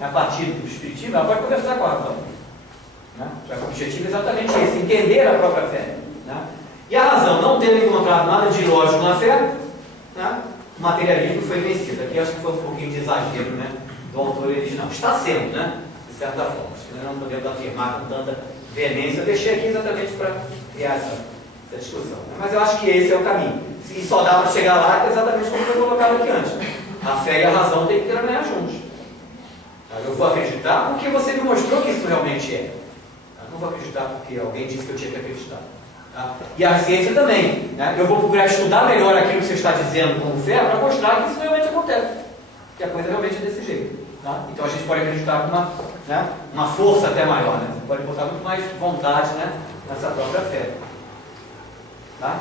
a partir do espiritismo, ela pode conversar com a razão. Né? Já que o objetivo é exatamente esse, entender a própria fé. Né? E a razão, não tendo encontrado nada de ilógico na fé, né, o materialismo foi vencido. Aqui acho que foi um pouquinho de exagero, né, do autor original. Está sendo, né, de certa forma. Acho que nós não podemos afirmar com tanta veemência. Eu deixei aqui exatamente para criar essa discussão. Né? Mas eu acho que esse é o caminho. E só dá para chegar lá exatamente como foi colocado aqui antes. A fé e a razão têm que trabalhar juntos. Eu vou acreditar porque você me mostrou que isso realmente é. Eu não vou acreditar porque alguém disse que eu tinha que acreditar. Tá? E a ciência também. Né? Eu vou procurar estudar melhor aquilo que você está dizendo como fé para mostrar que isso realmente acontece. Que a coisa realmente é desse jeito. Tá? Então a gente pode acreditar com uma força até maior. Né? Você pode botar muito mais vontade, né, nessa própria fé. Tá?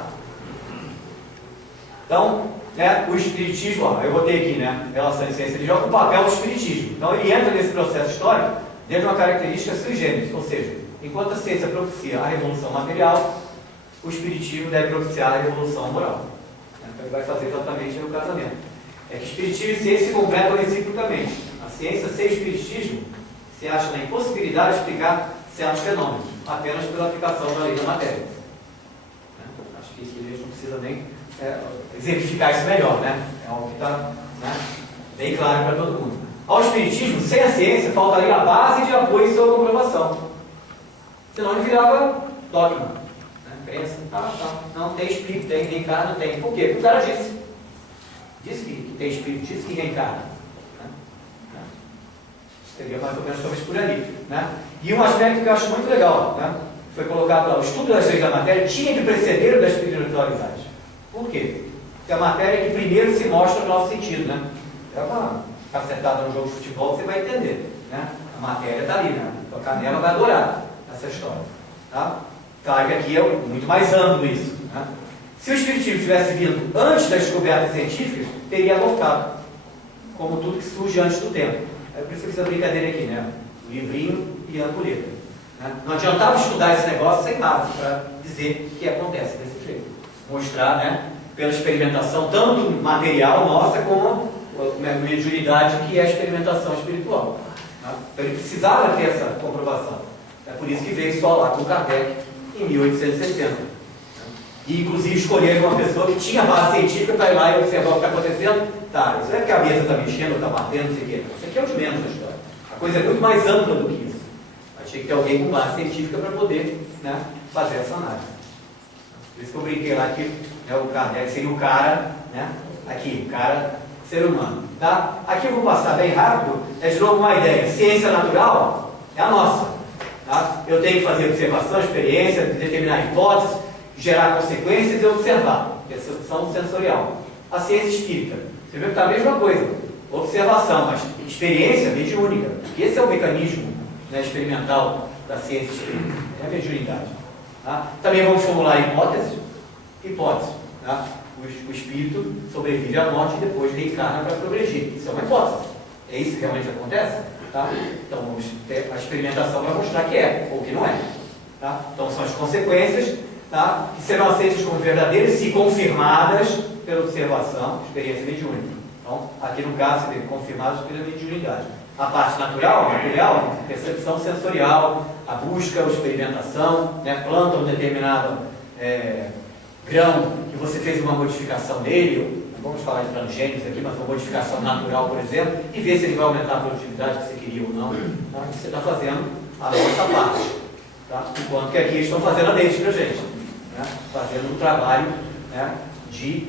Então, né, o espiritismo, ó, eu botei aqui, né, relação de ciência e religião, o papel do espiritismo. Então ele entra nesse processo histórico dentro de uma característica sui generis, ou seja, enquanto a ciência propicia a revolução material, o espiritismo deve propiciar a revolução moral. Então ele vai fazer exatamente no casamento. É que espiritismo e ciência se completam reciprocamente. A ciência sem espiritismo se acha na impossibilidade de explicar certos fenômenos, apenas pela aplicação da lei da matéria. Acho que isso a gente não precisa nem exemplificar isso melhor, né? É algo que está, né, bem claro para todo mundo. Ao espiritismo, sem a ciência, faltaria a base de apoio e sua comprovação. Senão ele virava dogma. Né? Crença, não tem espírito, tem, reencarna, não tem. Por quê? Porque o cara disse. Disse que tem espírito, disse que reencarna. Seria mais ou menos talvez por ali. Né? E um aspecto que eu acho muito legal, né? Foi colocado lá, o estudo das leis da matéria tinha de preceder o da espiritualidade. Por quê? Porque a matéria é que primeiro se mostra no nosso sentido. Né? É uma cacetada no jogo de futebol, você vai entender. Né? A matéria está ali, né? Tocar nela vai adorar essa história. Tá? Claro que aqui é muito mais amplo isso. Né? Se o espiritismo tivesse vindo antes das descobertas científicas, teria abortado, como tudo que surge antes do tempo. É por isso que eu fiz a brincadeira aqui, né? O livrinho e a ampulheta. Né? Não adiantava estudar esse negócio sem base para dizer que acontece desse jeito. Mostrar, né, pela experimentação, tanto material nossa, como a mediunidade, que é a experimentação espiritual. Né? Então ele precisava ter essa comprovação. É por isso que veio só lá com Kardec em 1860. E inclusive escolheram uma pessoa que tinha base científica para ir lá e observar o que está acontecendo. Tá, isso não é que a mesa está mexendo, está batendo, não sei o quê. Isso aqui é o de menos da história. A coisa é muito mais ampla do que isso. Mas tinha que ter alguém com base científica para poder, né, fazer essa análise. Por isso que eu brinquei lá que, né, o Kardec seria o cara, né, aqui, o cara, ser humano. Tá? Aqui eu vou passar bem rápido, de novo uma ideia. Ciência natural é a nossa. Tá? Eu tenho que fazer observação, experiência, determinar hipóteses, gerar consequências e observar. Percepção sensorial. A ciência espírita, você vê que está a mesma coisa. Observação, mas experiência mediúnica. Esse é o mecanismo, né, experimental da ciência espírita. É a mediunidade. Tá? Também vamos formular hipóteses. Hipótese. Tá? O espírito sobrevive à morte e depois reencarna para progredir. Isso é uma hipótese. É isso que realmente acontece? Tá? Então vamos ter a experimentação para mostrar que é ou que não é. Tá? Então são as consequências, tá, que serão aceitas como verdadeiras se confirmadas pela observação, experiência mediúnica. Então, aqui no caso, seria confirmadas pela mediunidade. A parte natural, material, percepção sensorial, a busca, a experimentação, né, planta um determinado grão que você fez uma modificação nele, não vamos falar de transgênicos aqui, mas uma modificação natural, por exemplo, e ver se ele vai aumentar a produtividade que você queria ou não. Tá? Você está fazendo a nossa parte. Tá? Enquanto que aqui eles estão fazendo a deles para a gente. Né? Fazendo um trabalho, né, de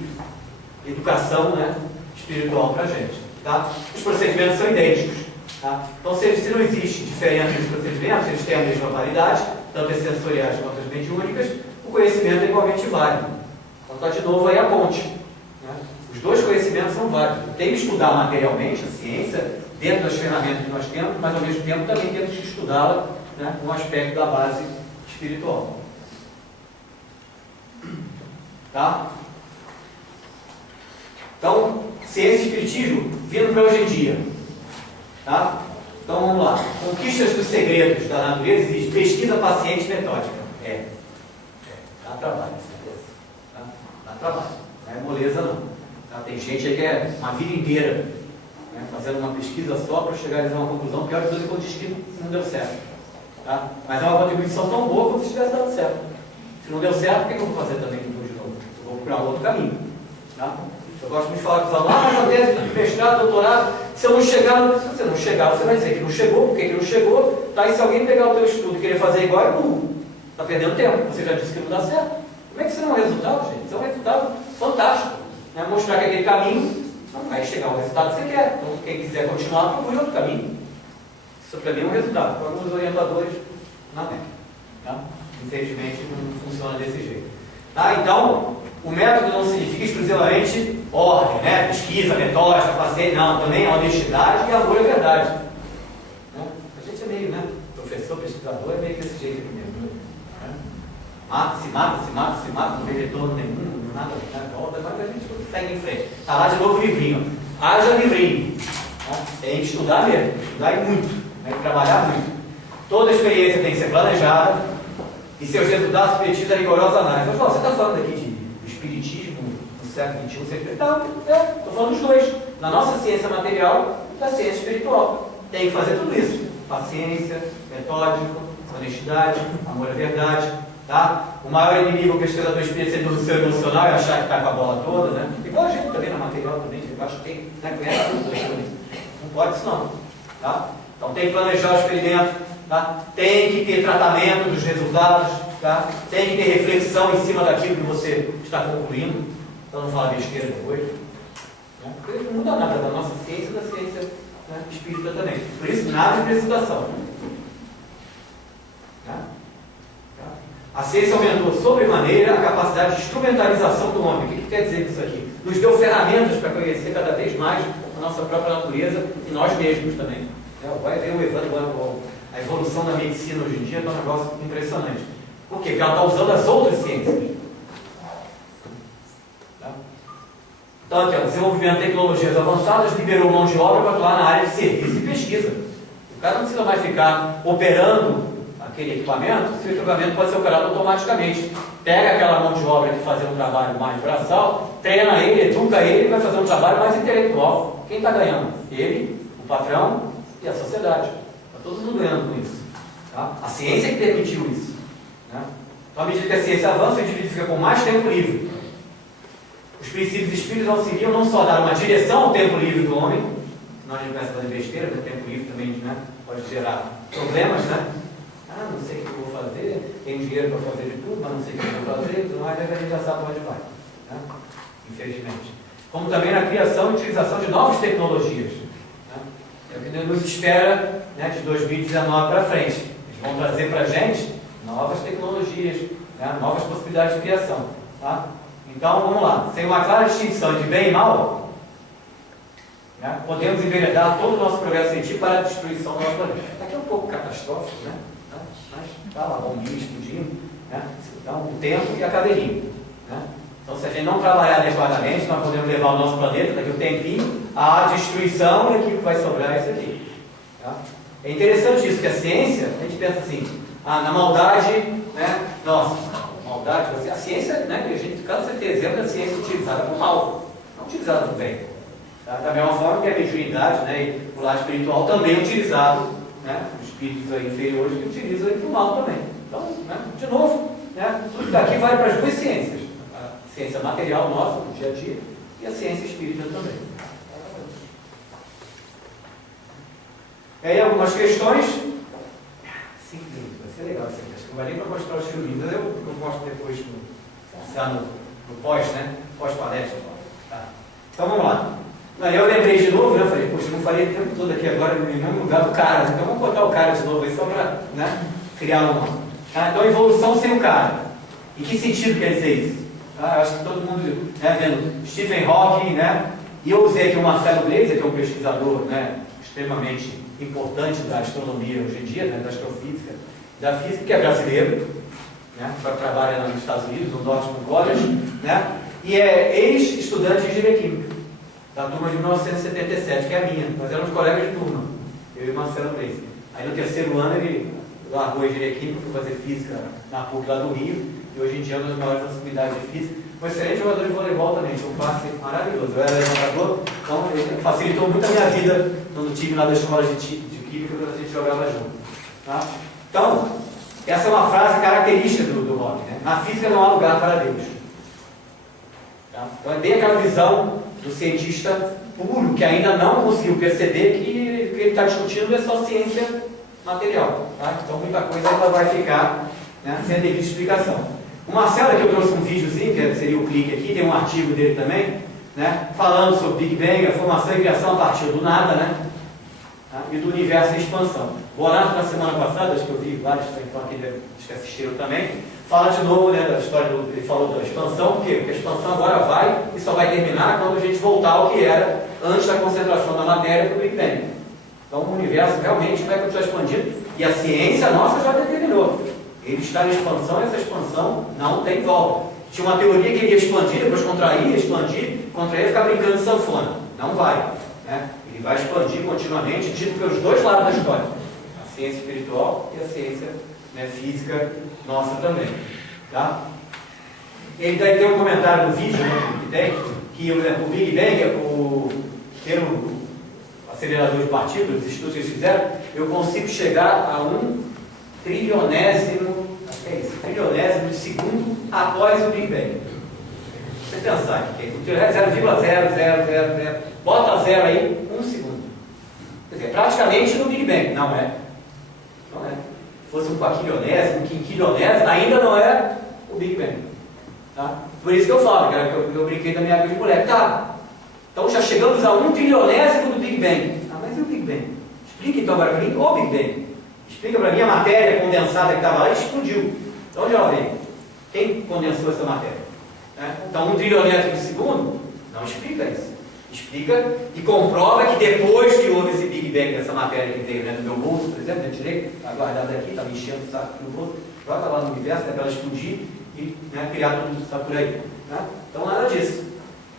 educação, né, espiritual para a gente. Tá? Os procedimentos são idênticos. Tá? Então, se não existe diferença entre os procedimentos, eles têm a mesma validade, tanto as sensoriais quanto as mediúnicas, o conhecimento é igualmente válido. Então, está de novo aí a ponte. Né? Os dois conhecimentos são válidos. Tem que estudar materialmente a ciência, dentro das ferramentas que nós temos, mas ao mesmo tempo também temos que estudá-la, né, no aspecto da base espiritual. Tá? Então, ciência e espiritismo vindo para hoje em dia. Tá? Então vamos lá. Conquistas dos segredos da natureza existe. Pesquisa paciente e metódica. Dá trabalho, certeza. Tá? Dá trabalho. Não é moleza não. Tá? Tem gente aí que é uma vida inteira, né, fazendo uma pesquisa só para chegar a uma conclusão. Pior de tudo é quando diz que não deu certo. Tá? Mas é uma contribuição tão boa quanto se tivesse dado certo. Se não deu certo, o que eu vou fazer também depois de novo? Eu vou procurar outro caminho. Tá? Eu gosto muito de falar com os alunos, mas a tese de mestrado, doutorado, se eu não chegar, se você não chegar, você vai dizer que não chegou, porque que não chegou, tá? E se alguém pegar o teu estudo e querer fazer igual, é burro. Está perdendo tempo, você já disse que não dá certo. Como é que isso não é um resultado, gente? Isso é um resultado fantástico. Né? Mostrar que aquele caminho não vai chegar ao resultado que você quer. Então, quem quiser continuar, procure outro caminho. Isso para mim é um resultado. Para alguns orientadores, não é. Tá? Infelizmente, não funciona desse jeito. Tá? Então, o método não significa exclusivamente ordem, né? Pesquisa, metódica, paciência, não. Também é honestidade e amor à verdade. Né? A gente é meio, né? Professor, pesquisador, é meio desse jeito mesmo. Né? Mata, não vê retorno nenhum, nada, volta, mas a gente segue em frente. Está lá de novo o livrinho. Haja livrinho. Né? Tem que estudar mesmo, estudar e muito, tem que trabalhar muito. Toda experiência tem que ser planejada e seus resultados submetidos a rigorosa análise. Mas, você está falando aqui de espiritismo no século XXI? Não, estou falando dos dois. Na nossa ciência material e da ciência espiritual. Tem que fazer tudo isso. Paciência, metódico, honestidade, amor à verdade. Tá? O maior inimigo do pesquisador espírita é o seu emocional e achar que está com a bola toda, né? Igual a gente também na material também, eu acho que tem, né? Conhece tudo. Não pode isso não. Tá? Então tem que planejar o experimento, tá? Tem que ter tratamento dos resultados, tá? Tem que ter reflexão em cima daquilo que você está concluindo, para não falar besteira depois. Né? Porque não muda nada da nossa ciência e da ciência, né, espírita também. Por isso, nada de precipitação. Tá? A ciência aumentou sobremaneira a capacidade de instrumentalização do homem. O que quer dizer isso aqui? Nos deu ferramentas para conhecer cada vez mais a nossa própria natureza e nós mesmos também. Vai ver o Evandro, a evolução da medicina hoje em dia é um negócio impressionante. Por quê? Porque ela está usando as outras ciências. Tá? Então, aqui, o desenvolvimento de tecnologias avançadas liberou mão de obra para atuar na área de serviço e pesquisa. O cara não precisa mais ficar operando aquele equipamento, se o equipamento pode ser operado automaticamente. Pega aquela mão de obra que fazia um trabalho mais braçal, treina ele, educa ele e vai fazer um trabalho mais intelectual. Quem está ganhando? Ele, o patrão e a sociedade. Está todo mundo ganhando com isso. Tá? A ciência que permitiu isso. Né? Então, à medida que a ciência avança, o indivíduo fica com mais tempo livre. Os princípios espíritas auxiliam não só a dar uma direção ao tempo livre do homem, senão a gente começa a fazer besteira, porque o tempo livre também, né, pode gerar problemas, né? Ah, não sei o que eu vou fazer, tenho dinheiro para fazer de tudo, mas não sei o que eu vou fazer, mas a gente já sabe onde vai, né? Infelizmente. Como também na criação e utilização de novas tecnologias. Né? É o que Deus nos espera, né, de 2019 para frente. Eles vão trazer para a gente novas tecnologias, né, novas possibilidades de criação. Tá? Então, vamos lá. Sem uma clara distinção de bem e mal, né, podemos enveredar todo o nosso progresso científico para a destruição do nosso planeta. Aqui é um pouco catastrófico, né? Mas está lá, bombinha explodindo, né? Então, o tempo e a cadeirinha. Né? Então, se a gente não trabalhar adequadamente, nós podemos levar o nosso planeta, daqui a um tempinho, à destruição e aquilo que vai sobrar é isso aqui. Tá? É interessante isso, que a ciência, a gente pensa assim, na maldade, né? Nossa, maldade, a ciência, né? A gente cansa de ter exemplo da ciência utilizada para o mal, não utilizada para o bem. Tá? Da mesma forma que a mediunidade, né, e o lado espiritual também é utilizado, né? Os espíritos aí inferiores que utilizam para o mal também. Então, né, de novo, né, tudo daqui vale para as duas ciências. A ciência material nossa, do dia a dia, e a ciência espírita também. E aí algumas questões. 5 minutos, vai ser legal essa questão. Não vai nem para mostrar os filminhos, eu mostro depois no pós, né? Pós-palestra. Tá. Então vamos lá. Eu lembrei de novo, né? Eu falei, poxa, eu não falei o tempo todo aqui agora no mesmo lugar do cara, então vamos botar o cara de novo aí só para, né, criar uma. Tá? Então, evolução sem o cara. Em que sentido quer dizer isso? Tá? Eu acho que todo mundo, né, vendo Stephen Hawking, né? E eu usei aqui o Marcelo Gleiser, que é um pesquisador, né, extremamente importante da astronomia hoje em dia, né, da astrofísica, da física, que é brasileiro, né, só trabalha nos Estados Unidos, no Northern College, né, e é ex-estudante de engenharia química, da turma de 1977, que é a minha. Nós éramos colegas de turma, eu e o Marcelo Gleiser. Aí no terceiro ano ele largou a engenharia química, foi fazer física na PUC lá do Rio, e hoje em dia é uma das maiores possibilidades de física. Um excelente jogador de voleibol também, tinha um passe maravilhoso. Eu era levantador, então ele facilitou muito a minha vida no time lá da escola de química, quando a gente jogava junto. Tá? Então, essa é uma frase característica do Rock, né? Na física não há lugar para Deus. Tá? Então é bem aquela visão do cientista puro, que ainda não conseguiu perceber que o que ele está discutindo é só ciência material. Tá? Então muita coisa ainda vai ficar, né, sem a devida explicação. O Marcelo aqui eu trouxe um videozinho, que seria o clique aqui, tem um artigo dele também, né, falando sobre Big Bang, a formação e criação a partir do nada, né, tá, e do universo em expansão. O Horácio, na semana passada, acho que eu vi vários que estão aqui, acho que assistiram também, fala de novo, né, da história, ele falou da expansão, por quê? Porque a expansão agora vai e só vai terminar quando a gente voltar ao que era antes da concentração da matéria do Big Bang. Então o universo realmente vai continuar expandindo e a ciência nossa já determinou. Ele está em expansão e essa expansão não tem volta. Tinha uma teoria que ele ia expandir, depois contrair, expandir, contrair e ficar brincando de sanfona. Não vai. Né? Ele vai expandir continuamente, dito pelos dois lados da história. A ciência espiritual e a ciência, né, física nossa também. Tá? Ele daí tem um comentário no vídeo, né, que tem, que o Big Bang, pelo acelerador de partículas, os estudos que eles fizeram, eu consigo chegar a 1/trilionésimo, acho que é isso, trilionésimo de segundo após o Big Bang. Você pensar que 0,0000, bota zero aí, 1 segundo. Quer dizer, praticamente no Big Bang. Não é. Não é. fosse um quaquilionésimo, um quinquilionésimo, ainda não é o Big Bang. Tá? Por isso que eu falo, cara, que eu brinquei da minha época de moleque. Tá, então já chegamos a 1 trilionésimo do Big Bang. Ah, mas e o Big Bang? Explica então agora para mim o Big Bang. Explica para mim a matéria condensada que estava lá e explodiu. De onde ela veio? Quem condensou essa matéria? Então, 1 trilionésimo de segundo não explica isso. Explica e comprova que depois que houve esse Big Bang dessa matéria que veio, né, do meu bolso, por exemplo, eu tirei, está guardada aqui, estava enchendo o saco no bolso, joga lá no universo, para ela explodir e, né, criar tudo que está por aí. Né? Então, nada disso.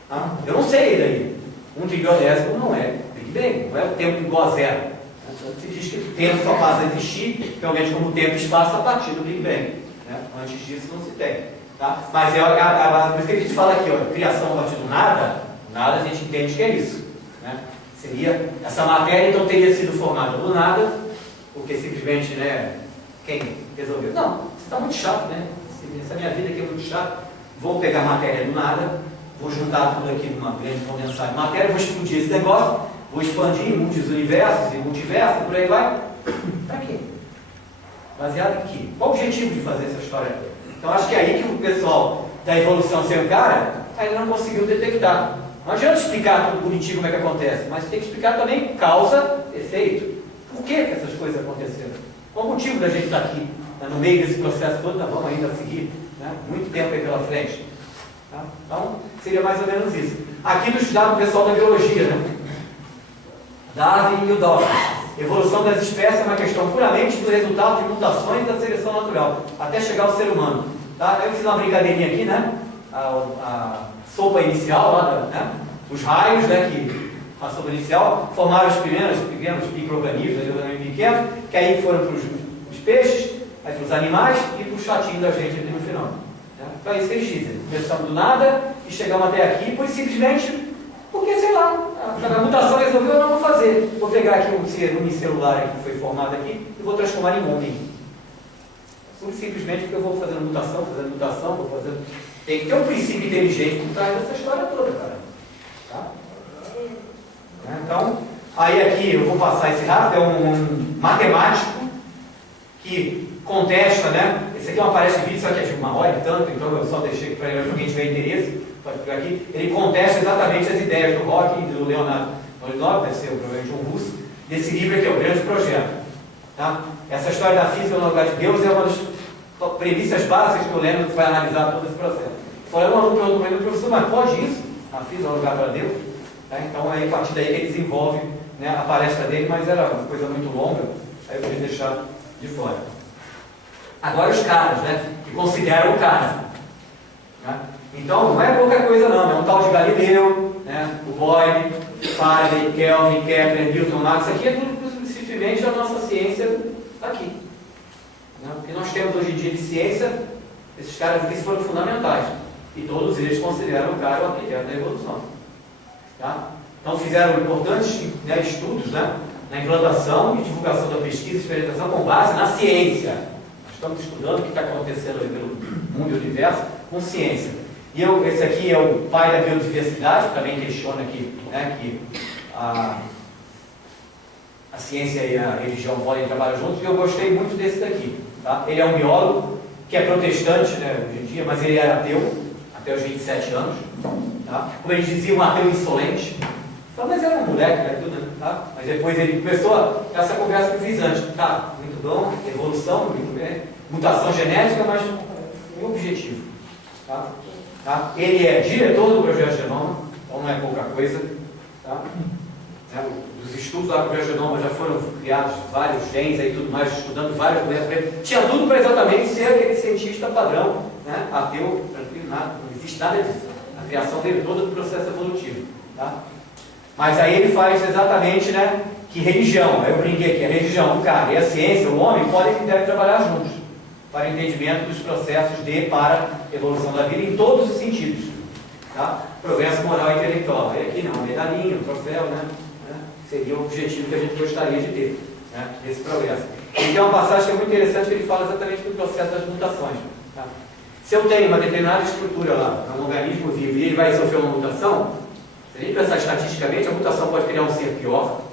Tá? Eu não sei daí. 1 trilionésimo não é Big Bang, não é o tempo igual a zero. Então, se diz que o tempo só passa a existir, realmente como tempo e espaço, a partir do Big Bang. Né? Antes disso não se tem. Tá? Mas é por isso que a gente fala aqui, ó, criação a partir do nada, nada a gente entende que é isso. Né? Seria, essa matéria então teria sido formada do nada, porque simplesmente, né, quem resolveu? Não, isso está muito chato, né? Essa minha vida aqui é muito chata. Vou pegar matéria do nada, vou juntar tudo aqui numa grande condensada de matéria, vou explodir esse negócio, vou expandir em muitos universos e multiversos, por aí vai. Para quê? Baseado em quê? Qual o objetivo de fazer essa história? Então acho que é aí que o pessoal da evolução sem cara ainda não conseguiu detectar. Não adianta explicar tudo bonitinho como é que acontece, mas tem que explicar também causa, efeito. Por que essas coisas aconteceram? Qual o motivo da gente estar aqui, né, no meio desse processo todo? Nós vamos ainda seguir, né, muito tempo aí pela frente. Tá? Então, seria mais ou menos isso. Aqui do estudado o pessoal da biologia, né? Darwin e o Dawkins. Evolução das espécies é uma questão puramente do resultado de mutações da seleção natural, até chegar ao ser humano. Tá? Eu fiz uma brincadeirinha aqui, né? A sopa inicial, lá, né? Os raios, né? Que a sopa inicial formaram os pequenos micro-organismos, pequenos, que aí foram para os peixes, aí para os animais e para o chatinho da gente ali no final. Né? Então é isso que eles dizem. Começamos do nada e chegamos até aqui, pois simplesmente porque, sei lá, a mutação resolveu, eu não vou fazer. Vou pegar aqui um ser unicelular aqui, que foi formado aqui e vou transformar em homem. Simplesmente porque eu vou fazendo mutação, vou fazendo... Tem que ter um princípio inteligente por trás dessa história toda, cara. Tá? Então, aí aqui eu vou passar esse rápido, é um matemático que contesta, né? Esse aqui é uma palestra de vídeo, só que é de 1 hora e tanto, então eu só deixei para quem tiver interesse, pode pegar aqui. Ele contesta exatamente as ideias do Rock e do Leonardo Norinov, deve ser provavelmente um russo, desse livro aqui, é o Grande Projeto. Tá? Essa história da física no lugar de Deus é uma das premissas básicas que o Leonardo vai analisar todo esse processo. Falei, um aluno perguntou para ele, professor, mas pode isso? A física no lugar para Deus? Tá? Então, aí, a partir daí que ele desenvolve, né, a palestra dele, mas era uma coisa muito longa, aí eu queria deixar de fora. Agora os caras, né, que consideram o cara. Né? Então, não é pouca coisa não, é um tal de Galileu, né, o Boyle, Faraday, Kelvin, Kepler, Newton, Max, isso aqui é tudo simplesmente a nossa ciência aqui. Né? O que nós temos hoje em dia de ciência, esses caras aqui foram fundamentais. E todos eles consideram o cara o arquiteto da evolução. Tá? Então fizeram importantes, né, estudos, né, na implantação e divulgação da pesquisa e experimentação com base na ciência. Nós estamos estudando o que está acontecendo aí pelo mundo e universo com ciência. E esse aqui é o pai da biodiversidade, também questiona aqui, né, que a ciência e a religião podem trabalhar juntos, e eu gostei muito desse daqui. Tá? Ele é um biólogo que é protestante, né, hoje em dia, mas ele era ateu até os 27 anos. Tá? Como eles diziam, um ateu insolente. Falei, mas era um moleque, né, tudo, né? Tá? Mas depois ele começou essa conversa que eu fiz antes. Tá, muito bom, evolução, muito bem, mutação genética, mas um objetivo. Tá? Tá? Ele é diretor do Projeto Genoma, então não é pouca coisa. Tá? Os estudos lá do Projeto Genoma já foram criados vários genes e tudo mais, estudando várias doenças. Tinha tudo para exatamente ser aquele cientista padrão, né? Ateu, tranquilo, nada, não existe nada disso. A criação dele toda do processo evolutivo. Tá? Mas aí ele faz exatamente, né, que religião, aí eu brinquei aqui, a religião, o cara e a ciência, o homem, podem e devem trabalhar juntos para o entendimento dos processos de para evolução da vida em todos os sentidos. Tá? Progresso moral e intelectual. Aí aqui não, medalhinha, um troféu, né? Seria o objetivo que a gente gostaria de ter, né, desse progresso. E tem uma passagem que é muito interessante que ele fala exatamente do processo das mutações. Tá? Se eu tenho uma determinada estrutura lá, um organismo vivo, e ele vai sofrer uma mutação, se a gente pensar estatisticamente, a mutação pode criar um ser pior,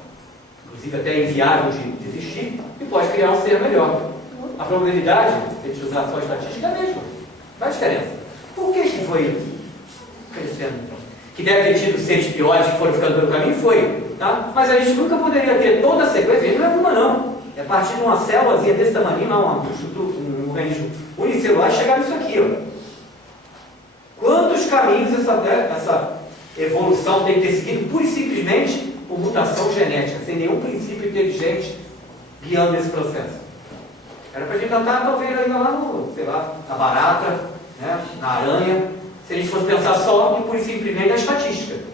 inclusive até inviável de existir, e pode criar um ser melhor. a probabilidade de utilizar só a estatística é a mesma. Qual a diferença? Por que foi crescendo? Que deve ter tido seres piores que foram ficando pelo caminho? Foi. Tá? Mas a gente nunca poderia ter toda a sequência, não é uma não. É a partir de uma célulazinha desse tamanho, não, um organismo unicelular, chegar nisso aqui. Ó. Quantos caminhos essa evolução tem que ter seguido, pura e simplesmente por mutação genética, sem nenhum princípio inteligente guiando esse processo? Era para a gente estar, talvez, ainda lá no, sei lá, na barata, né, na aranha, se a gente fosse pensar só e pura e simplesmente na estatística.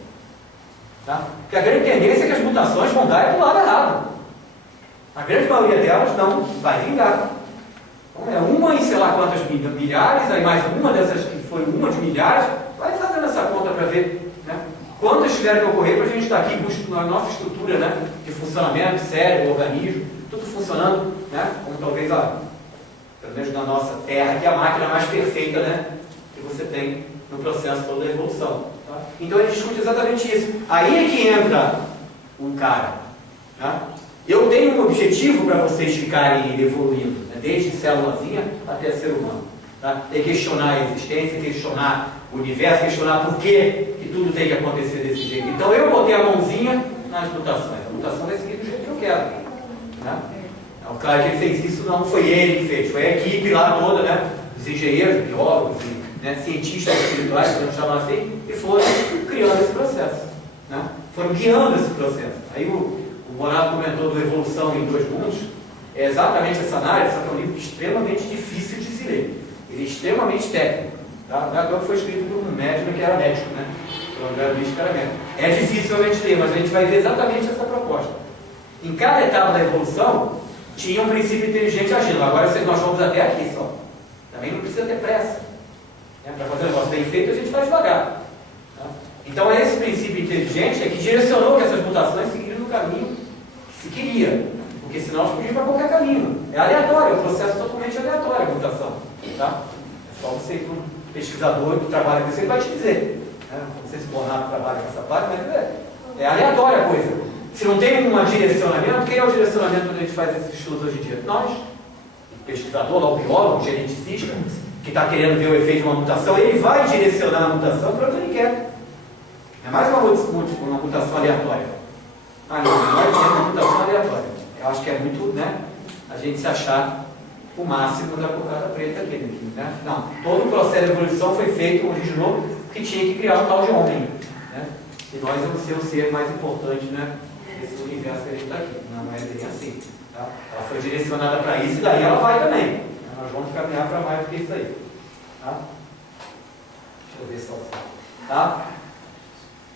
Tá? Porque a grande tendência é que as mutações vão dar para o lado errado. A grande maioria delas não vai vingar. Então, é uma em sei lá quantas milhares, aí mais uma dessas que foi uma de milhares, vai fazendo essa conta para ver, né, quantas tiveram que ocorrer para a gente estar aqui com a nossa estrutura, né, de funcionamento, cérebro, organismo, tudo funcionando, né, como talvez pelo menos na nossa Terra, que é a máquina mais perfeita, né, que você tem no processo todo da evolução. Tá? Então a gente discute exatamente isso. Aí é que entra um cara. Tá? Eu tenho um objetivo para vocês ficarem evoluindo, né? Desde célulazinha até ser humano. Tá? É questionar a existência, questionar o universo, questionar por que tudo tem que acontecer desse jeito. Então eu botei a mãozinha nas mutações. A mutação vai seguir do jeito que eu quero. Tá? Então, claro que ele fez isso, não foi ele que fez, foi a equipe lá toda, né? Os engenheiros, biólogos, né, cientistas espirituais, podemos chamar assim, e foram criando esse processo. Né? Foram guiando esse processo. Aí o Monato comentou do Evolução em Dois Mundos, é exatamente essa análise, só que é um livro extremamente difícil de se ler. Ele é extremamente técnico. Tá? Não é que foi escrito por um médico que era médico, né? O André Luiz que era médico. É difícil realmente ler, mas a gente vai ver exatamente essa proposta. Em cada etapa da evolução, tinha um princípio inteligente agindo. Agora nós vamos até aqui só. Também não precisa ter pressa. Para fazer um negócio bem feito, a gente faz devagar. Tá? Então, esse princípio inteligente que direcionou que essas mutações seguiram no caminho que se queria. Porque senão elas podiam ir para qualquer caminho. É aleatório, é um processo totalmente aleatório a mutação. Tá? É só você ir para um pesquisador que trabalha com isso, ele vai te dizer. Não sei se o Bonato trabalha com essa parte, mas é aleatória a coisa. Se não tem um direcionamento, quem é o direcionamento quando a gente faz esses estudos hoje em dia? Nós. O pesquisador, lá, o biólogo, o geneticista, que está querendo ver o efeito de uma mutação, ele vai direcionar a mutação para onde ele quer. É mais uma mutação aleatória. Não é uma mutação aleatória. Eu acho que é muito, né, a gente se achar o máximo da cocada preta aqui, né? Não, todo o processo de evolução foi feito, originou, porque tinha que criar um tal de homem. Né? E nós vamos ser o ser mais importante, né, desse universo que a gente está aqui. Não é bem assim. Tá? Ela foi direcionada para isso e daí ela vai também. Nós vamos caminhar para mais do que isso aí. Tá? Deixa eu ver só. Tá?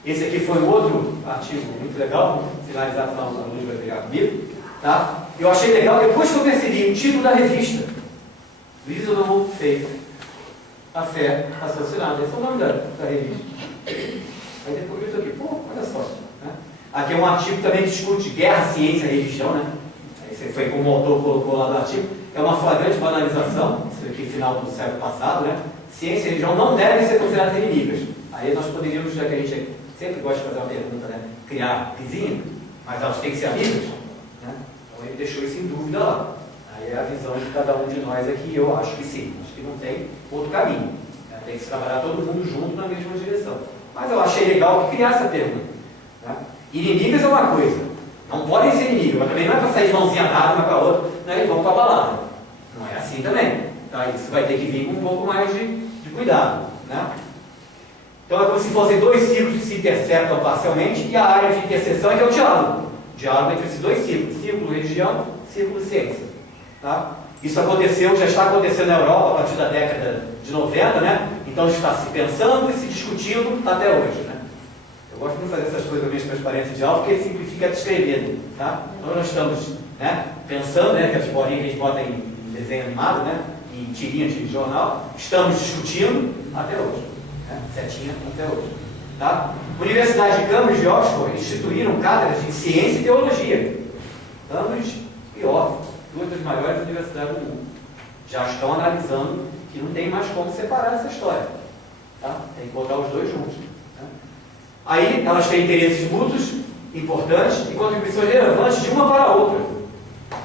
Esse aqui foi um outro artigo muito legal. Vamos finalizar, senão o aluno vai pegar comigo. Tá? Eu achei legal, depois que eu percebi o título da revista, Reasonable Faith, a fé raciocinada. Esse é o nome da revista. Aí depois eu estou aqui, pô, olha só. Né? Aqui é um artigo que também discute guerra, ciência e religião, né? Esse foi como o autor colocou lá no artigo. É uma flagrante banalização, isso aqui final do século passado, né? Ciência e religião não devem ser consideradas inimigas. Aí nós poderíamos, já que a gente sempre gosta de fazer uma pergunta, né? Criar vizinho, mas elas têm que ser amigas. Né? Então ele deixou isso em dúvida lá. Aí é a visão de cada um de nós aqui, eu acho que sim. Acho que não tem outro caminho. Né? Tem que se trabalhar todo mundo junto na mesma direção. Mas eu achei legal que criar essa pergunta. Né? Inimigas é uma coisa. Não podem ser inimigos, mas também não é para sair de mãozinha dada uma para a outra, né, e vão para a balada. Não é assim também. Tá? Isso vai ter que vir com um pouco mais de cuidado. Né? Então é como se fossem dois círculos que se interceptam parcialmente e a área de interseção é que é o diálogo. O diálogo entre esses dois círculos, círculo religião, círculo ciência. Tá? Isso aconteceu, já está acontecendo na Europa a partir da década de 90, né? Então está se pensando e se discutindo até hoje. Né? Eu gosto muito de fazer essas coisas mesmo transparência de aula, porque simplifica descrever. Tá? Então nós estamos, né, pensando, né, que as bolinhas que a gente bota em desenho animado, né, em tirinha de jornal, estamos discutindo até hoje. Né? Setinha até hoje. Tá? Universidade de Cambridge e Oxford instituíram cátedras de ciência e teologia. Cambridge e Oxford, duas das maiores universidades do mundo. Já estão analisando que não tem mais como separar essa história. Tá? Tem que botar os dois juntos. Aí elas têm interesses mútuos importantes e contribuições relevantes de uma para a outra.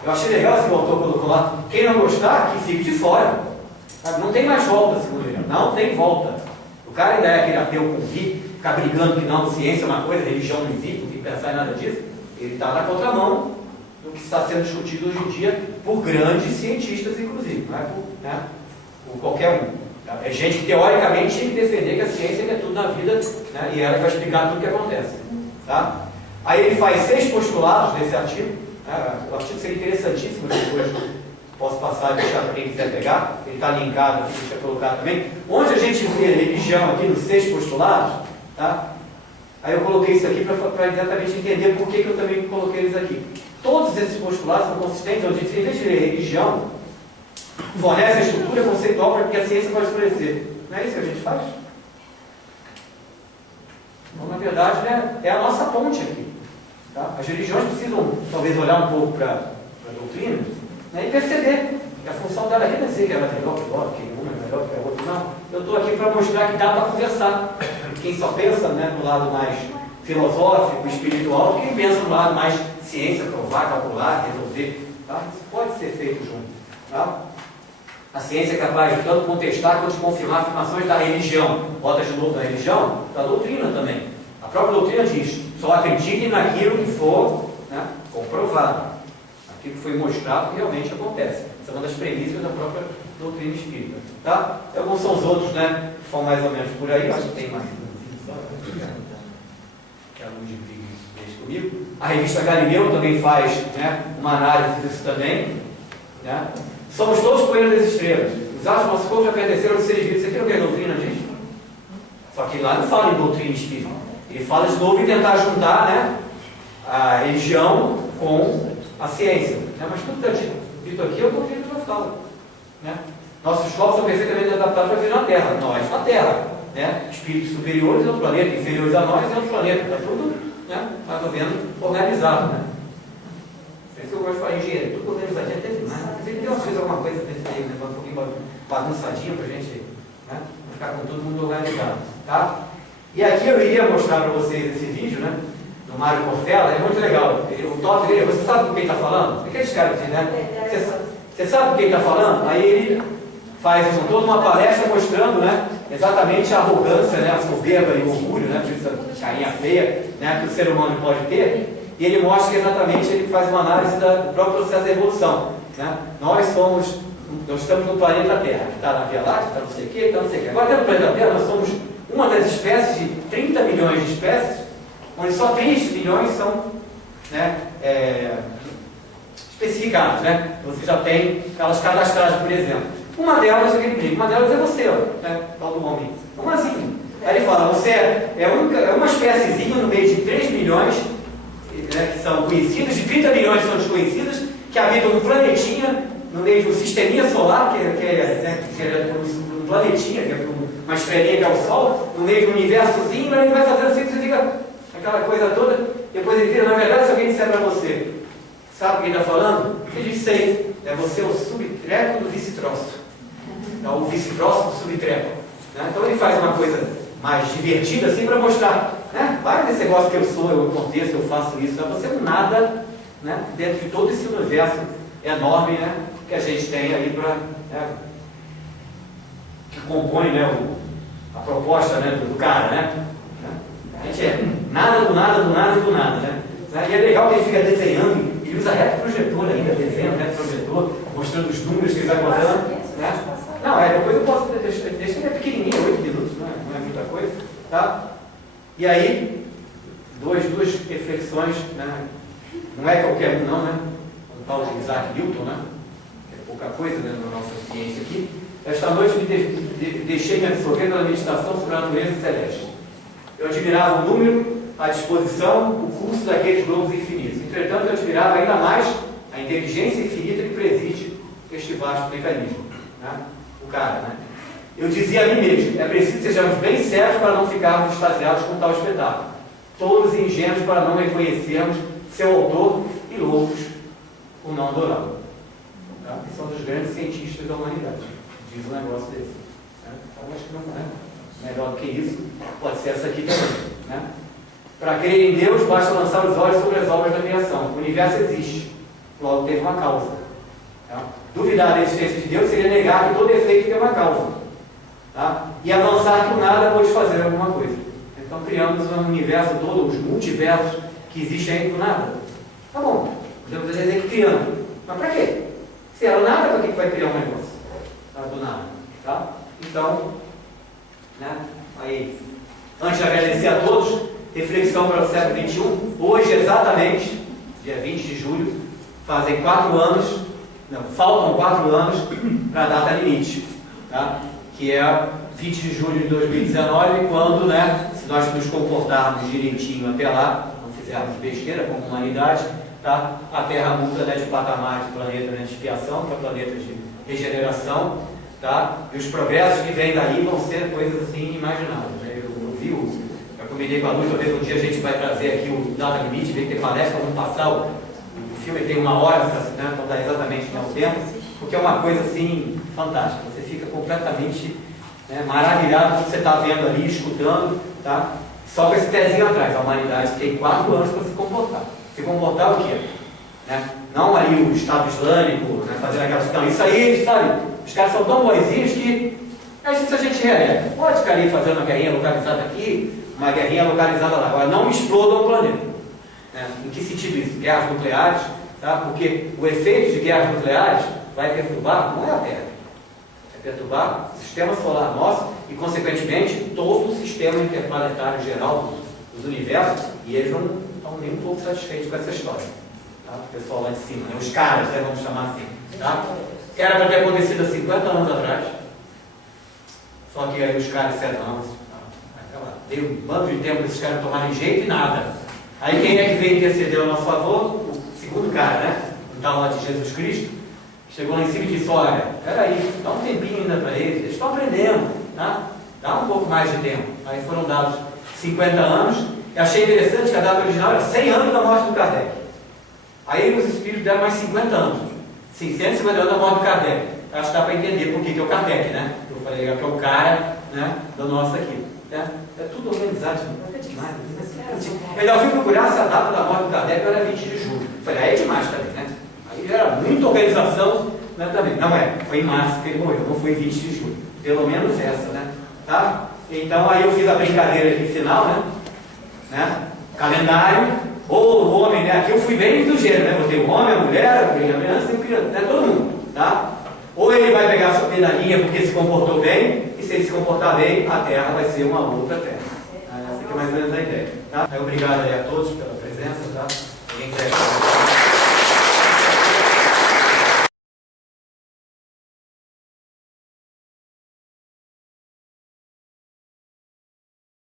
Eu achei legal esse que o autor colocou lá. Quem não gostar, que fique de fora. Sabe? Não tem mais volta, segundo ele. Não tem volta. O cara ainda é aquele ateu convicto, ficar brigando que não, ciência é uma coisa, religião não existe, não tem que pensar em nada disso. Ele está na contramão do que está sendo discutido hoje em dia por grandes cientistas, inclusive. Não é por qualquer um. Tá? É gente que, teoricamente, tem que defender que a ciência é tudo na vida, né? E ela vai explicar tudo o que acontece. Tá? Aí ele faz 6 postulados desse artigo. O artigo seria interessantíssimo, depois posso passar e deixar para quem quiser pegar. Ele está linkado aqui, deixa eu colocar também. Onde a gente vê religião aqui nos 6 postulados, tá? Aí eu coloquei isso aqui para exatamente entender por que eu também coloquei eles aqui. Todos esses postulados são consistentes, onde, em vez de religião, fornece a estrutura conceitual para que a ciência pode esclarecer. Não é isso que a gente faz? Então, na verdade, né, é a nossa ponte aqui. Tá? As religiões precisam, talvez, olhar um pouco para a doutrina, né, e perceber que a função dela aqui não é dizer que ela é melhor que outra, que uma é melhor que a outra. Não. Eu estou aqui para mostrar que dá para conversar. Quem só pensa, né, no lado mais filosófico, espiritual, quem pensa no lado mais ciência, provar, calcular, resolver. Tá? Isso pode ser feito junto. Tá? A ciência é capaz de tanto contestar quanto de confirmar afirmações da religião. Bota de novo da religião, da doutrina também. A própria doutrina diz: só acredite naquilo que for, né, comprovado. Aquilo que foi mostrado que realmente acontece. Essa é uma das premissas da própria doutrina espírita. Tá? Então, alguns são os outros, né, que são mais ou menos por aí. Acho que tem mais. Que é aluno de vídeo comigo. A revista Galileu também faz, né, uma análise disso também. Né? Somos todos poeiras das estrelas. Os astros do nosso corpo já pertenceram aos seres vivos. Isso aqui é o que a doutrina diz. Só que lá não fala em doutrina espírita. Ele fala de novo em tentar juntar, né, a religião com a ciência. Né? Mas tudo que está dito aqui é o que a doutrina já fala. Né? Nossos corpos são perfeitamente adaptados para viver na Terra. Nós na Terra. Né? Espíritos superiores em outro planeta, inferiores a nós em outro planeta. Está tudo, né, mais ou menos organizado. Né? Por isso que eu gosto de falar engenharia, tudo organizadinho até demais. Tem umas coisas, alguma coisa desse aí, né? Um pouquinho bagunçadinho para a gente, né, ficar com todo mundo organizado. Tá? E aqui eu iria mostrar para vocês esse vídeo, né, do Mário Cortella. É muito legal. O tópico dele, você sabe do que ele está falando? O que eles querem dizer, né? Você sabe do que ele está falando? Aí ele faz toda uma palestra mostrando, né, exatamente a arrogância, né, a soberba e o orgulho, né, por essa carinha feia, né, que o ser humano pode ter. E ele mostra que exatamente ele faz uma análise do próprio processo da evolução. Né? Nós estamos no planeta Terra, que está na Via Láctea, está não sei o quê, está não sei o quê. Agora, dentro do planeta Terra, nós somos uma das espécies de 30 milhões de espécies, onde só 3 milhões são, né, especificadas. Né? Você já tem elas cadastradas, por exemplo. Uma delas, aquele brinco, uma delas é você, ó, né, tal do homem. Umazinha. Aí ele fala: você é uma espéciezinha no meio de 3 milhões, né, que são conhecidas, de 30 milhões são desconhecidas, que habitam um planetinha, no meio de um sisteminha solar, que é um planetinha, que é uma estrelinha que é o Sol, no meio de um universozinho, mas ele vai fazendo assim, você fica aquela coisa toda, depois ele vira: na verdade, se alguém disser para você, sabe o que ele está falando? Ele diz: sei, você é o subtreco do vice-troço. É o vice-troço do subtreco. Né? Então ele faz uma coisa mais divertida assim para mostrar, né? Para nesse negócio que eu sou, eu aconteço, eu faço isso, você é um nada, né, dentro de todo esse universo enorme, né, que a gente tem aí para, né, que compõe, né, a proposta, né, do cara, né? A gente é nada do nada, do nada e do nada, né? E é legal que ele fica desenhando, ele usa retroprojetor ainda, desenhando retroprojetor, mostrando os números que ele vai botando, né? Não, depois eu posso deixar ele pequenininho, 8 minutos, não é muita coisa, tá? E aí, duas reflexões, né? Não é qualquer um não, né? O tal de Isaac Newton, né? Que é pouca coisa, né, na nossa ciência aqui. Esta noite me deixei me absorver pela meditação sobre a natureza celeste. Eu admirava o número, a disposição, o curso daqueles globos infinitos. Entretanto, eu admirava ainda mais a inteligência infinita que preside este vasto mecanismo. Né? O cara, né? Eu dizia a mim mesmo: é preciso que sejamos bem sérios para não ficarmos extasiados com tal espetáculo, tolos e ingênuos para não reconhecermos seu autor e loucos por não adorá-lo. Tá? Esse são dos grandes cientistas da humanidade. Diz um negócio desse. Né? Então, acho que não é melhor do que isso. Pode ser essa aqui também. Né? Para crer em Deus, basta lançar os olhos sobre as obras da criação. O universo existe. logo teve uma causa. Tá? Duvidar da existência de Deus seria negar que todo efeito tem uma causa. Tá? E avançar que o nada pode fazer alguma coisa. Então criamos um universo todo, os multiversos que existem aí do nada. Tá bom, podemos dizer que criamos. Mas para quê? Se era nada, para que vai criar um negócio? Tá? Do nada. Tá? Então, né? Aí, antes de agradecer a todos, reflexão para o século XXI. Hoje, exatamente, dia 20 de julho, fazem 4 anos, não, faltam 4 anos para a data limite, tá? Que é 20 de julho de 2019, quando, né, se nós nos comportarmos direitinho até lá, não fizermos besteira como humanidade, tá? A Terra muda, né, de patamar de planeta, né, de expiação para planeta de regeneração, tá? E os progressos que vêm daí vão ser coisas assim inimagináveis, né? Eu combinei com a Luz, talvez um dia a gente vai trazer aqui o Data Limite, ver que parece, vamos passar o filme, tem 1 hora, né, para dar exatamente o tempo, porque é uma coisa assim fantástica, você fica completamente, né, maravilhado com o que você está vendo ali, escutando, tá? Só com esse pezinho atrás, a humanidade tem 4 anos para se comportar. Se comportar o quê? Né? Não ali o Estado Islâmico, né, fazendo aquela questão, isso aí, sabe, os caras são tão boizinhos que se a gente pode ficar ali fazendo uma guerrinha localizada aqui, uma guerrinha localizada lá. Agora, não explodam o planeta. Né? Em que sentido isso? Guerras nucleares, tá? Porque o efeito de guerras nucleares vai perturbar, não é a Terra, vai perturbar o sistema solar nosso e, consequentemente, todo o sistema interplanetário geral dos universos, e eles não estão nem um pouco satisfeitos com essa história. Tá? O pessoal lá de cima, né? Os caras, né? Vamos chamar assim. Tá? Era para ter acontecido há 50 anos atrás. Só que aí os caras disseram, não, deu um bando de tempo para esses caras tomarem jeito e nada. Aí quem é que veio interceder ao nosso favor? O segundo cara, né? O tal lá de Jesus Cristo, chegou lá em cima e disse, olha, peraí, dá um tempinho ainda para eles estão aprendendo, tá? Dá um pouco mais de tempo. Aí foram dados 50 anos, e achei interessante que a data original era 100 anos da morte do Kardec. Aí os espíritos deram mais 50 anos. Sim, 150 anos da morte do Kardec. Acho que dá para entender por que é o Kardec, né? Eu falei que é o cara, né, do nosso aqui. Né? É tudo organizado, é demais. Eu ainda fui procurar se a data da morte do Kardec era 20 de julho. Eu falei, aí é demais também, né? Aí era muita organização, né, também. Não é, foi em março que ele morreu, não foi 20 de julho. Pelo menos essa, né? Tá? Então aí eu fiz a brincadeira aqui final, né? Calendário, ou o homem, né? Aqui eu fui bem do gênero, né? Botei o homem, a mulher, a criança e o criança, né? Todo mundo, tá? Ou ele vai pegar a sua pedalinha porque se comportou bem, e se ele se comportar bem, a Terra vai ser uma outra Terra. Essa aqui é mais ou menos a ideia. Tá? Obrigado aí a todos pela presença. Tá? Ninguém quer...